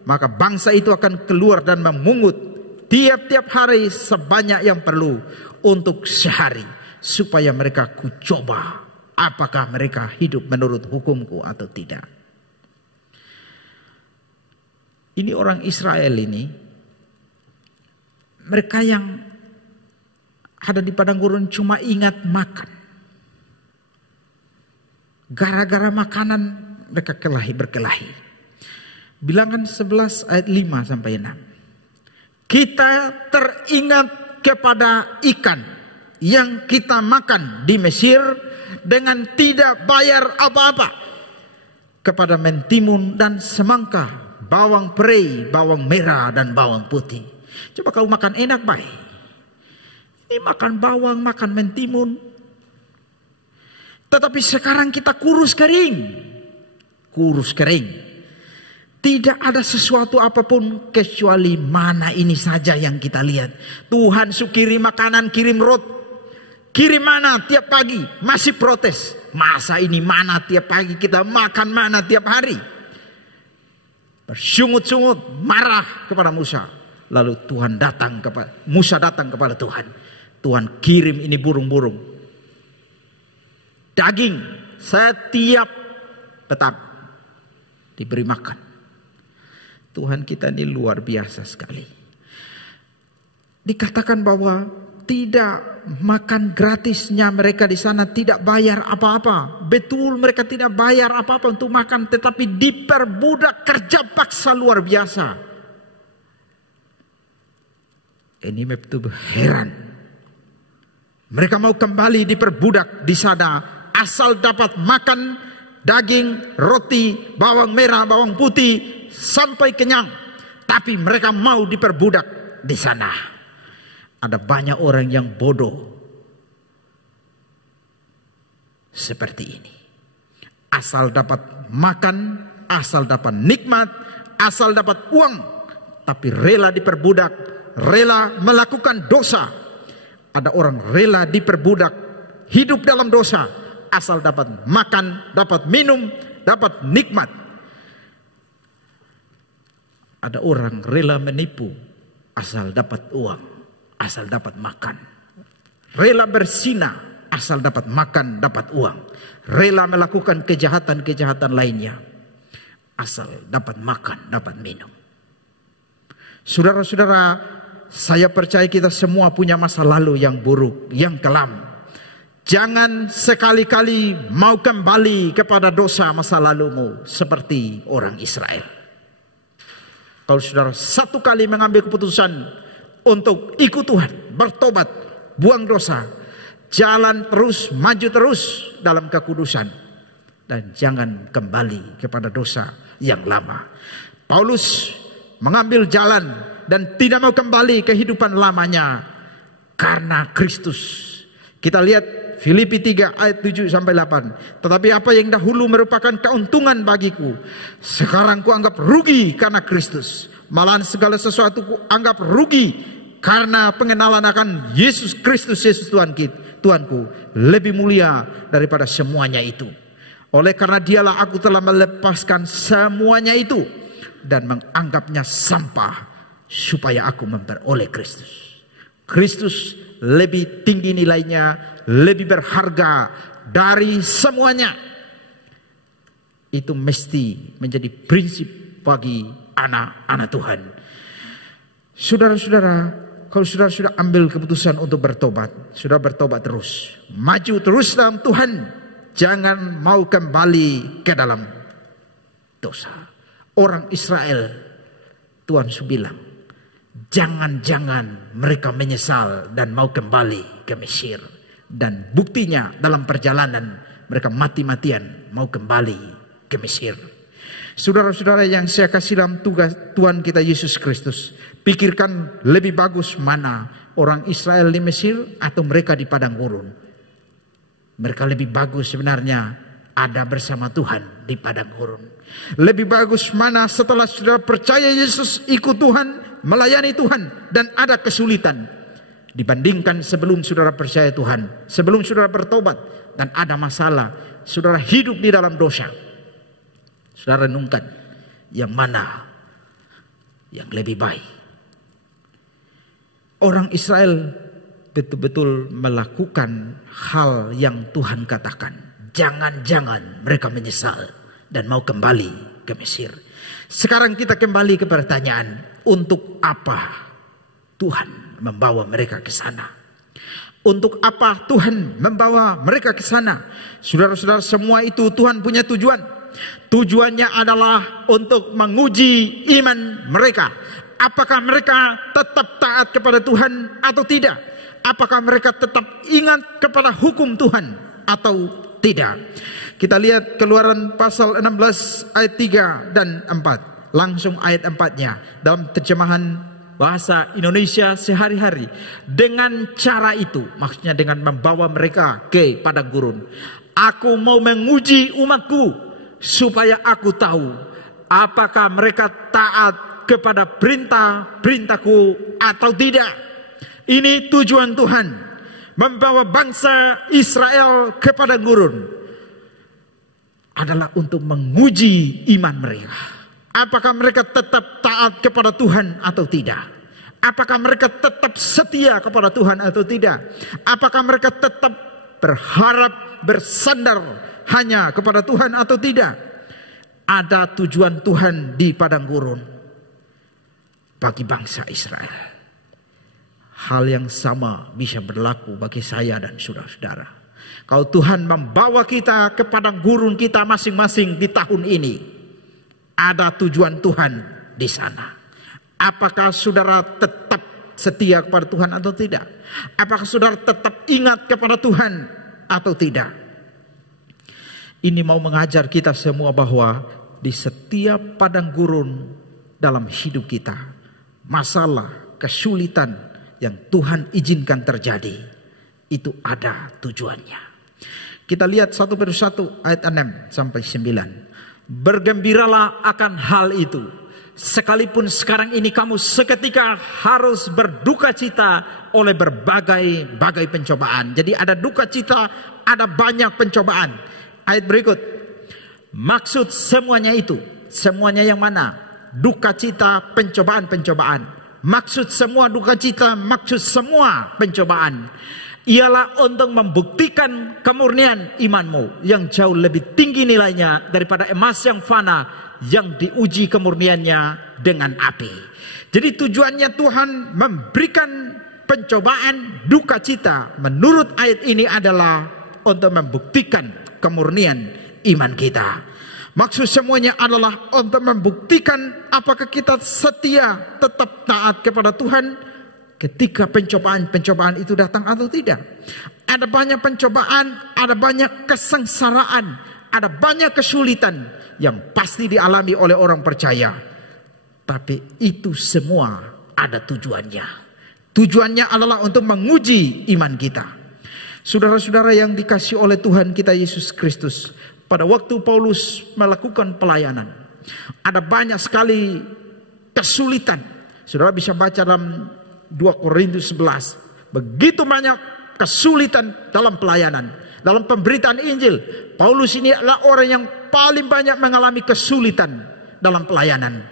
maka bangsa itu akan keluar dan memungut tiap-tiap hari sebanyak yang perlu untuk sehari, supaya mereka kucoba apakah mereka hidup menurut hukumku atau tidak. Ini orang Israel ini, mereka yang ada di padang gurun cuma ingat makan. Gara-gara makanan mereka berkelahi. Bilangan 11 ayat 5 sampai 6. Kita teringat kepada ikan yang kita makan di Mesir dengan tidak bayar apa-apa, kepada mentimun dan semangka, bawang prei, bawang merah dan bawang putih. Coba kau makan enak baik. Ini makan bawang, makan mentimun. Tetapi sekarang kita kurus kering. Kurus kering. Tidak ada sesuatu apapun kecuali mana ini saja yang kita lihat. Tuhan kirim makanan, kirim roti. Kirim mana tiap pagi, masih protes. Masa ini mana tiap pagi, kita makan mana tiap hari. Bersungut-sungut, marah kepada Musa. Lalu Musa datang kepada Tuhan. Tuhan kirim ini burung-burung. Daging setiap petang diberi makan. Tuhan kita ini luar biasa sekali. Dikatakan bahwa tidak makan gratisnya mereka di sana, tidak bayar apa-apa. Betul, mereka tidak bayar apa-apa untuk makan, tetapi diperbudak kerja paksa luar biasa. Ini betul heran. Mereka mau kembali diperbudak di sana, asal dapat makan daging, roti, bawang merah, bawang putih sampai kenyang. Tapi mereka mau diperbudak di sana. Ada banyak orang yang bodoh seperti ini. Asal dapat makan, asal dapat nikmat, asal dapat uang, tapi rela diperbudak, rela melakukan dosa. Ada orang rela diperbudak, hidup dalam dosa, asal dapat makan, dapat minum, dapat nikmat. Ada orang rela menipu, asal dapat uang, asal dapat makan. Rela berzina, asal dapat makan, dapat uang. Rela melakukan kejahatan-kejahatan lainnya, asal dapat makan, dapat minum. Saudara-saudara, saya percaya kita semua punya masa lalu yang buruk, yang kelam. Jangan sekali-kali mau kembali kepada dosa masa lalumu seperti orang Israel. Kalau saudara satu kali mengambil keputusan untuk ikut Tuhan, bertobat, buang dosa, jalan terus, maju terus dalam kekudusan, dan jangan kembali kepada dosa yang lama. Paulus mengambil jalan dan tidak mau kembali kehidupan lamanya karena Kristus. Kita lihat Filipi 3 ayat 7-8. Tetapi apa yang dahulu merupakan keuntungan bagiku, sekarang ku anggap rugi karena Kristus. Malahan segala sesuatu ku anggap rugi karena pengenalan akan Yesus Kristus, Yesus Tuhanku, lebih mulia daripada semuanya itu. Oleh karena dialah aku telah melepaskan semuanya itu dan menganggapnya sampah, supaya aku memperoleh Kristus. Kristus lebih tinggi nilainya, lebih berharga dari semuanya. Itu mesti menjadi prinsip bagi anak-anak Tuhan. Saudara-saudara, kalau saudara sudah ambil keputusan untuk bertobat, sudah bertobat terus, maju terus dalam Tuhan, jangan mau kembali ke dalam dosa. Orang Israel, Tuhan sudah bilang, jangan-jangan mereka menyesal dan mau kembali ke Mesir. Dan buktinya dalam perjalanan mereka mati-matian mau kembali ke Mesir. Saudara-saudara yang saya kasih dalam tugas Tuhan kita Yesus Kristus, pikirkan lebih bagus mana orang Israel di Mesir atau mereka di padang gurun. Mereka lebih bagus sebenarnya ada bersama Tuhan di padang gurun. Lebih bagus mana setelah saudara percaya Yesus, ikut Tuhan, melayani Tuhan, dan ada kesulitan, dibandingkan sebelum saudara percaya Tuhan, sebelum saudara bertobat dan ada masalah, saudara hidup di dalam dosa. Saudara renungkan yang mana yang lebih baik. Orang Israel betul-betul melakukan hal yang Tuhan katakan. Jangan-jangan mereka menyesal dan mau kembali ke Mesir. Sekarang kita kembali ke pertanyaan, untuk apa Tuhan membawa mereka ke sana? Untuk apa Tuhan membawa mereka ke sana? Saudara-saudara, semua itu Tuhan punya tujuan. Tujuannya adalah untuk menguji iman mereka. Apakah mereka tetap taat kepada Tuhan atau tidak? Apakah mereka tetap ingat kepada hukum Tuhan atau tidak? Kita lihat Keluaran pasal 16 ayat 3 dan 4. Langsung ayat 4-nya dalam terjemahan bahasa Indonesia sehari-hari. Dengan cara itu, maksudnya dengan membawa mereka ke padang gurun. Aku mau menguji umatku supaya aku tahu apakah mereka taat kepada perintah-perintahku atau tidak. Ini tujuan Tuhan, membawa bangsa Israel ke padang gurun adalah untuk menguji iman mereka. Apakah mereka tetap taat kepada Tuhan atau tidak? Apakah mereka tetap setia kepada Tuhan atau tidak? Apakah mereka tetap berharap, bersandar hanya kepada Tuhan atau tidak? Ada tujuan Tuhan di padang gurun bagi bangsa Israel. hal yang sama bisa berlaku bagi saya dan saudara-saudara. Kalau Tuhan membawa kita ke padang gurun kita masing-masing di tahun ini, ada tujuan Tuhan di sana. Apakah saudara tetap setia kepada Tuhan atau tidak? Apakah saudara tetap ingat kepada Tuhan atau tidak? Ini mau mengajar kita semua bahwa di setiap padang gurun dalam hidup kita, masalah, kesulitan yang Tuhan izinkan terjadi, itu ada tujuannya. Kita lihat 1 Petrus 1 ayat 6 sampai 9. Bergembiralah akan hal itu, sekalipun sekarang ini kamu seketika harus berduka cita oleh berbagai pencobaan. Jadi ada duka cita, ada banyak pencobaan. Ayat berikut, maksud semuanya itu, semuanya yang mana? Duka cita, pencobaan-pencobaan. Maksud semua duka cita, maksud semua pencobaan, ialah untuk membuktikan kemurnian imanmu yang jauh lebih tinggi nilainya daripada emas yang fana, yang diuji kemurniannya dengan api. Jadi tujuannya Tuhan memberikan pencobaan, duka cita, menurut ayat ini adalah untuk membuktikan kemurnian iman kita. Maksud semuanya adalah untuk membuktikan apakah kita setia, tetap taat kepada Tuhan ketika pencobaan-pencobaan itu datang atau tidak. Ada banyak pencobaan, ada banyak kesengsaraan, ada banyak kesulitan yang pasti dialami oleh orang percaya. Tapi itu semua ada tujuannya. Tujuannya adalah untuk menguji iman kita. Saudara-saudara yang dikasihi oleh Tuhan kita Yesus Kristus, pada waktu Paulus melakukan pelayanan, ada banyak sekali kesulitan. Saudara bisa baca dalam 2 Korintus 11. Begitu banyak kesulitan dalam pelayanan, dalam pemberitaan Injil. Paulus ini adalah orang yang paling banyak mengalami kesulitan dalam pelayanan.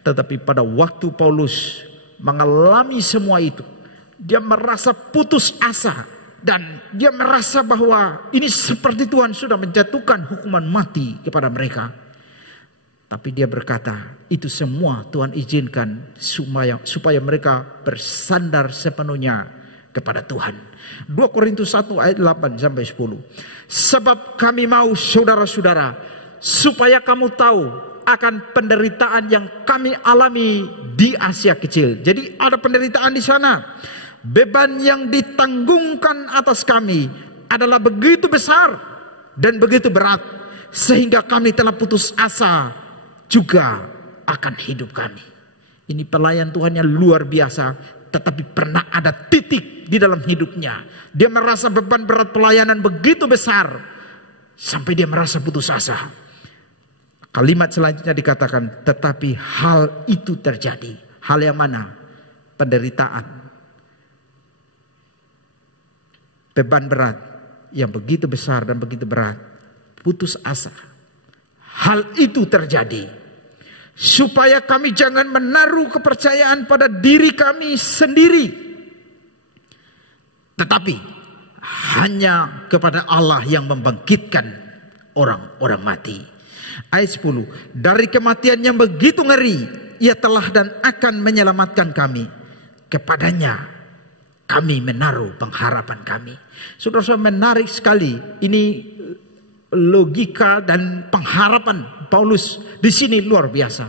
Tetapi pada waktu Paulus mengalami semua itu, dia merasa putus asa. Dan dia merasa bahwa ini seperti Tuhan sudah menjatuhkan hukuman mati kepada mereka. Tapi dia berkata, itu semua Tuhan izinkan supaya mereka bersandar sepenuhnya kepada Tuhan. 2 Korintus 1 ayat 8 sampai 10. Sebab kami mau saudara-saudara, supaya kamu tahu akan penderitaan yang kami alami di Asia Kecil. Jadi ada penderitaan di sana. Beban yang ditanggungkan atas kami adalah begitu besar dan begitu berat, sehingga kami telah putus asa juga akan hidup kami. Ini pelayan Tuhan yang luar biasa, tetapi pernah ada titik di dalam hidupnya. Dia merasa beban berat pelayanan begitu besar, sampai dia merasa putus asa. Kalimat selanjutnya dikatakan, tetapi hal itu terjadi. Hal yang mana? Penderitaan. Beban berat yang begitu besar dan begitu berat, putus asa. Hal itu terjadi supaya kami jangan menaruh kepercayaan pada diri kami sendiri, tetapi hanya kepada Allah yang membangkitkan orang-orang mati. Ayat 10, dari kematian yang begitu ngeri, Ia telah dan akan menyelamatkan kami. Kepadanya kami menaruh pengharapan kami. Saudara-saudara, menarik sekali. Ini logika dan pengharapan Paulus di sini luar biasa.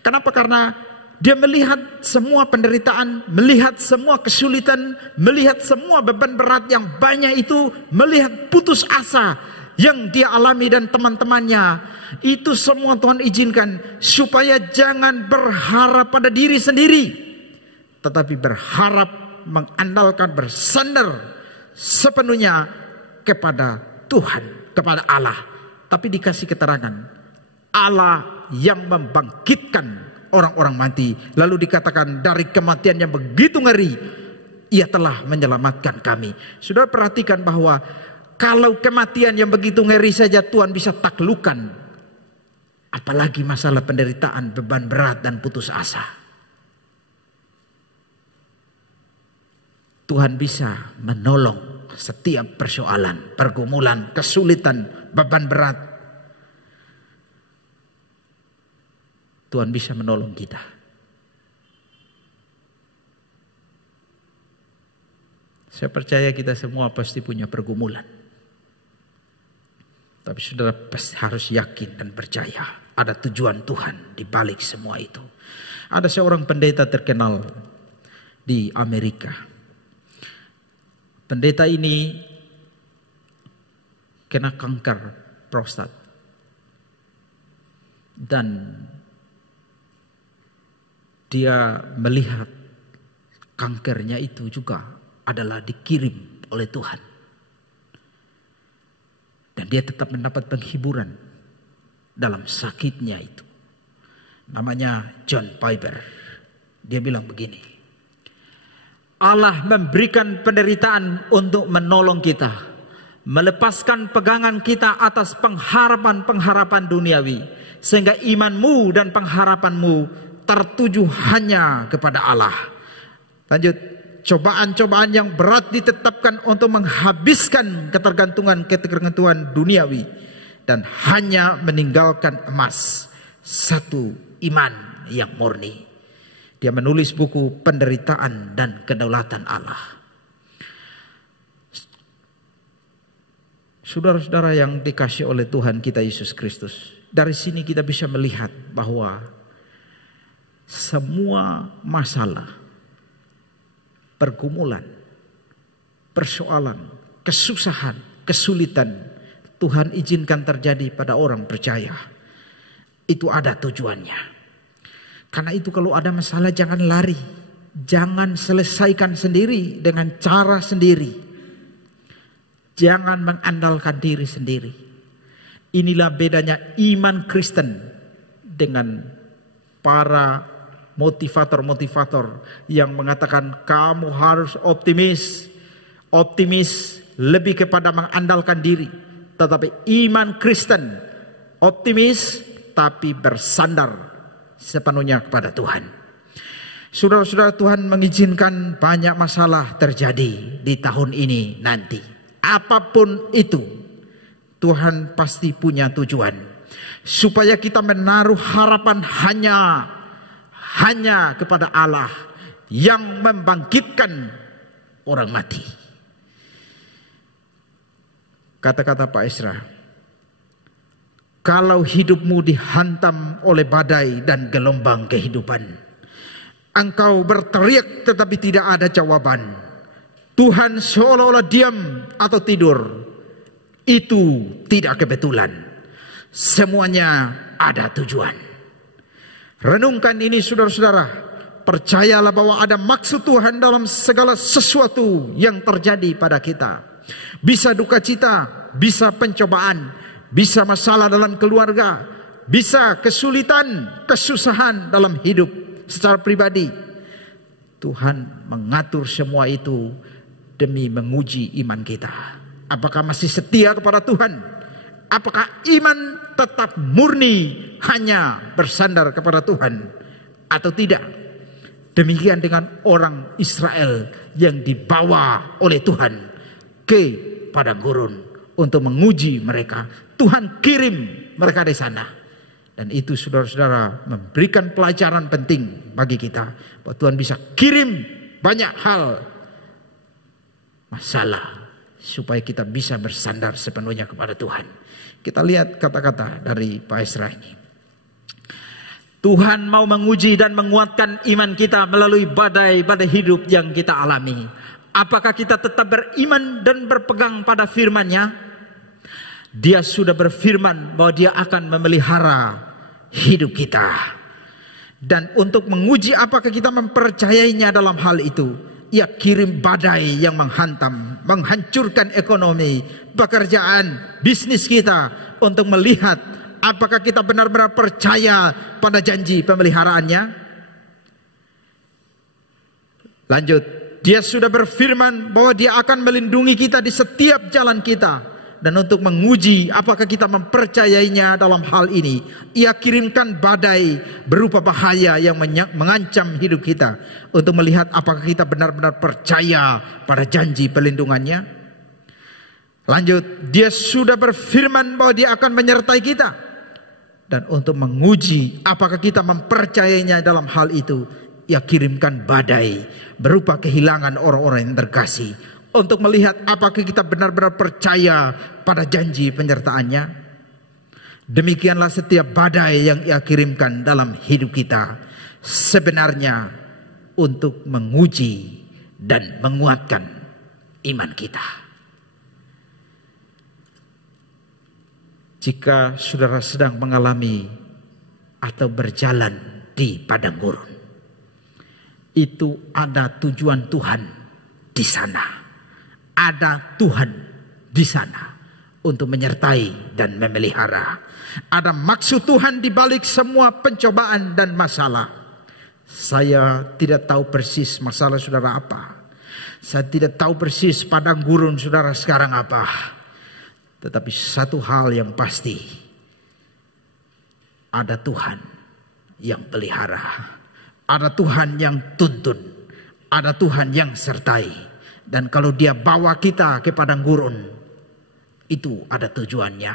Kenapa? Karena dia melihat semua penderitaan, melihat semua kesulitan, melihat semua beban berat yang banyak itu, melihat putus asa yang dia alami dan teman-temannya. Itu semua Tuhan izinkan supaya jangan berharap pada diri sendiri, tetapi berharap, mengandalkan, bersandar sepenuhnya kepada Tuhan, kepada Allah. Tapi dikasih keterangan, Allah yang membangkitkan orang-orang mati. Lalu dikatakan dari kematian yang begitu ngeri, Ia telah menyelamatkan kami. Saudara perhatikan bahwa kalau kematian yang begitu ngeri saja Tuhan bisa taklukkan, apalagi masalah penderitaan, beban berat dan putus asa. Tuhan bisa menolong setiap persoalan, pergumulan, kesulitan, beban berat. Tuhan bisa menolong kita. Saya percaya kita semua pasti punya pergumulan. Tapi saudara harus yakin dan percaya ada tujuan Tuhan di balik semua itu. Ada seorang pendeta terkenal di Amerika. Pendeta ini kena kanker prostat. Dan dia melihat kankernya itu juga adalah dikirim oleh Tuhan. Dan dia tetap mendapat penghiburan dalam sakitnya itu. Namanya John Piper. Dia bilang begini, Allah memberikan penderitaan untuk menolong kita, melepaskan pegangan kita atas pengharapan-pengharapan duniawi, sehingga imanmu dan pengharapanmu tertuju hanya kepada Allah. Lanjut, cobaan-cobaan yang berat ditetapkan untuk menghabiskan ketergantungan duniawi dan hanya meninggalkan emas, satu iman yang murni. Dia menulis buku Penderitaan dan Kedaulatan Allah. Saudara-saudara yang dikasihi oleh Tuhan kita Yesus Kristus, dari sini kita bisa melihat bahwa semua masalah, pergumulan, persoalan, kesusahan, kesulitan Tuhan izinkan terjadi pada orang percaya. Itu ada tujuannya. Karena itu kalau ada masalah jangan lari. Jangan selesaikan sendiri dengan cara sendiri. Jangan mengandalkan diri sendiri. Inilah bedanya iman Kristen dengan para motivator-motivator yang mengatakan kamu harus optimis. Optimis lebih kepada mengandalkan diri. Tetapi iman Kristen optimis tapi bersandar sepenuhnya kepada Tuhan. Saudara-saudara, Tuhan mengizinkan banyak masalah terjadi di tahun ini nanti. Apapun itu, Tuhan pasti punya tujuan. Supaya kita menaruh harapan hanya kepada Allah yang membangkitkan orang mati. Kata-kata Pak Esra, kalau hidupmu dihantam oleh badai dan gelombang kehidupan, engkau berteriak tetapi tidak ada jawaban. Tuhan seolah-olah diam atau tidur. Itu tidak kebetulan. Semuanya ada tujuan. Renungkan ini saudara-saudara. Percayalah bahwa ada maksud Tuhan dalam segala sesuatu yang terjadi pada kita. Bisa duka cita, bisa pencobaan, bisa masalah dalam keluarga, bisa kesulitan, kesusahan dalam hidup secara pribadi. Tuhan mengatur semua itu demi menguji iman kita. Apakah masih setia kepada Tuhan? Apakah iman tetap murni hanya bersandar kepada Tuhan atau tidak? Demikian dengan orang Israel yang dibawa oleh Tuhan ke padang gurun untuk menguji mereka. Tuhan kirim mereka di sana. Dan itu saudara-saudara memberikan pelajaran penting bagi kita. Bahwa Tuhan bisa kirim banyak hal masalah supaya kita bisa bersandar sepenuhnya kepada Tuhan. Kita lihat kata-kata dari Pak Esra ini. Tuhan mau menguji dan menguatkan iman kita melalui badai-badai hidup yang kita alami. Apakah kita tetap beriman dan berpegang pada firman-Nya? Dia sudah berfirman bahwa Dia akan memelihara hidup kita. Dan untuk menguji apakah kita mempercayainya dalam hal itu, Ia kirim badai yang menghantam, menghancurkan ekonomi, pekerjaan, bisnis kita, untuk melihat apakah kita benar-benar percaya pada janji pemeliharaannya. Lanjut, Dia sudah berfirman bahwa Dia akan melindungi kita di setiap jalan kita. Dan untuk menguji apakah kita mempercayainya dalam hal ini, Ia kirimkan badai berupa bahaya yang mengancam hidup kita, untuk melihat apakah kita benar-benar percaya pada janji pelindungannya. Lanjut, Dia sudah berfirman bahwa Dia akan menyertai kita. Dan untuk menguji apakah kita mempercayainya dalam hal itu, Ia kirimkan badai berupa kehilangan orang-orang yang terkasih, untuk melihat apakah kita benar-benar percaya pada janji penyertaannya. Demikianlah setiap badai yang Ia kirimkan dalam hidup kita sebenarnya untuk menguji dan menguatkan iman kita. Jika saudara sedang mengalami atau berjalan di padang gurun, itu ada tujuan Tuhan di sana. Ada Tuhan di sana untuk menyertai dan memelihara. Ada maksud Tuhan di balik semua pencobaan dan masalah. Saya tidak tahu persis masalah saudara apa. Saya tidak tahu persis padang gurun saudara sekarang apa. Tetapi satu hal yang pasti, ada Tuhan yang pelihara. Ada Tuhan yang tuntun. Ada Tuhan yang sertai. Dan kalau Dia bawa kita ke padang gurun, itu ada tujuannya.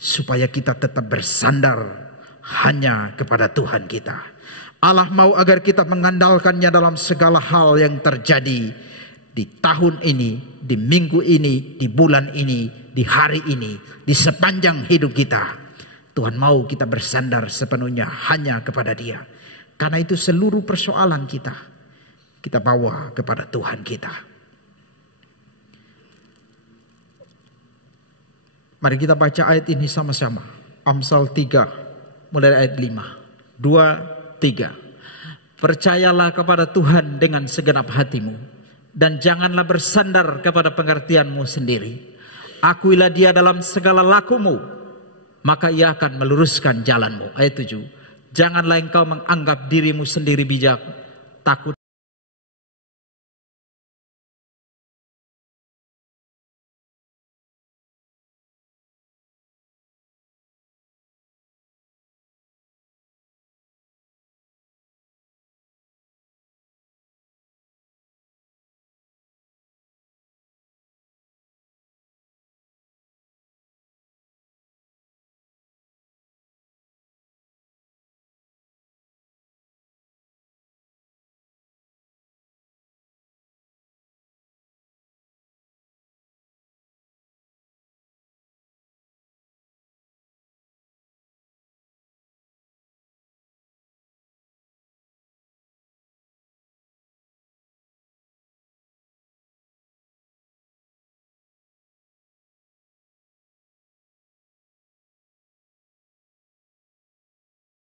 Supaya kita tetap bersandar hanya kepada Tuhan kita. Allah mau agar kita mengandalkannya dalam segala hal yang terjadi di tahun ini, di minggu ini, di bulan ini, di hari ini, di sepanjang hidup kita. Tuhan mau kita bersandar sepenuhnya hanya kepada Dia. Karena itu seluruh persoalan kita bawa kepada Tuhan kita. Mari kita baca ayat ini sama-sama. Amsal 3 mulai ayat 5. 2, 3. Percayalah kepada Tuhan dengan segenap hatimu, dan janganlah bersandar kepada pengertianmu sendiri. Akuilah Dia dalam segala lakumu, maka Ia akan meluruskan jalanmu. Ayat 7. Janganlah engkau menganggap dirimu sendiri bijak, takut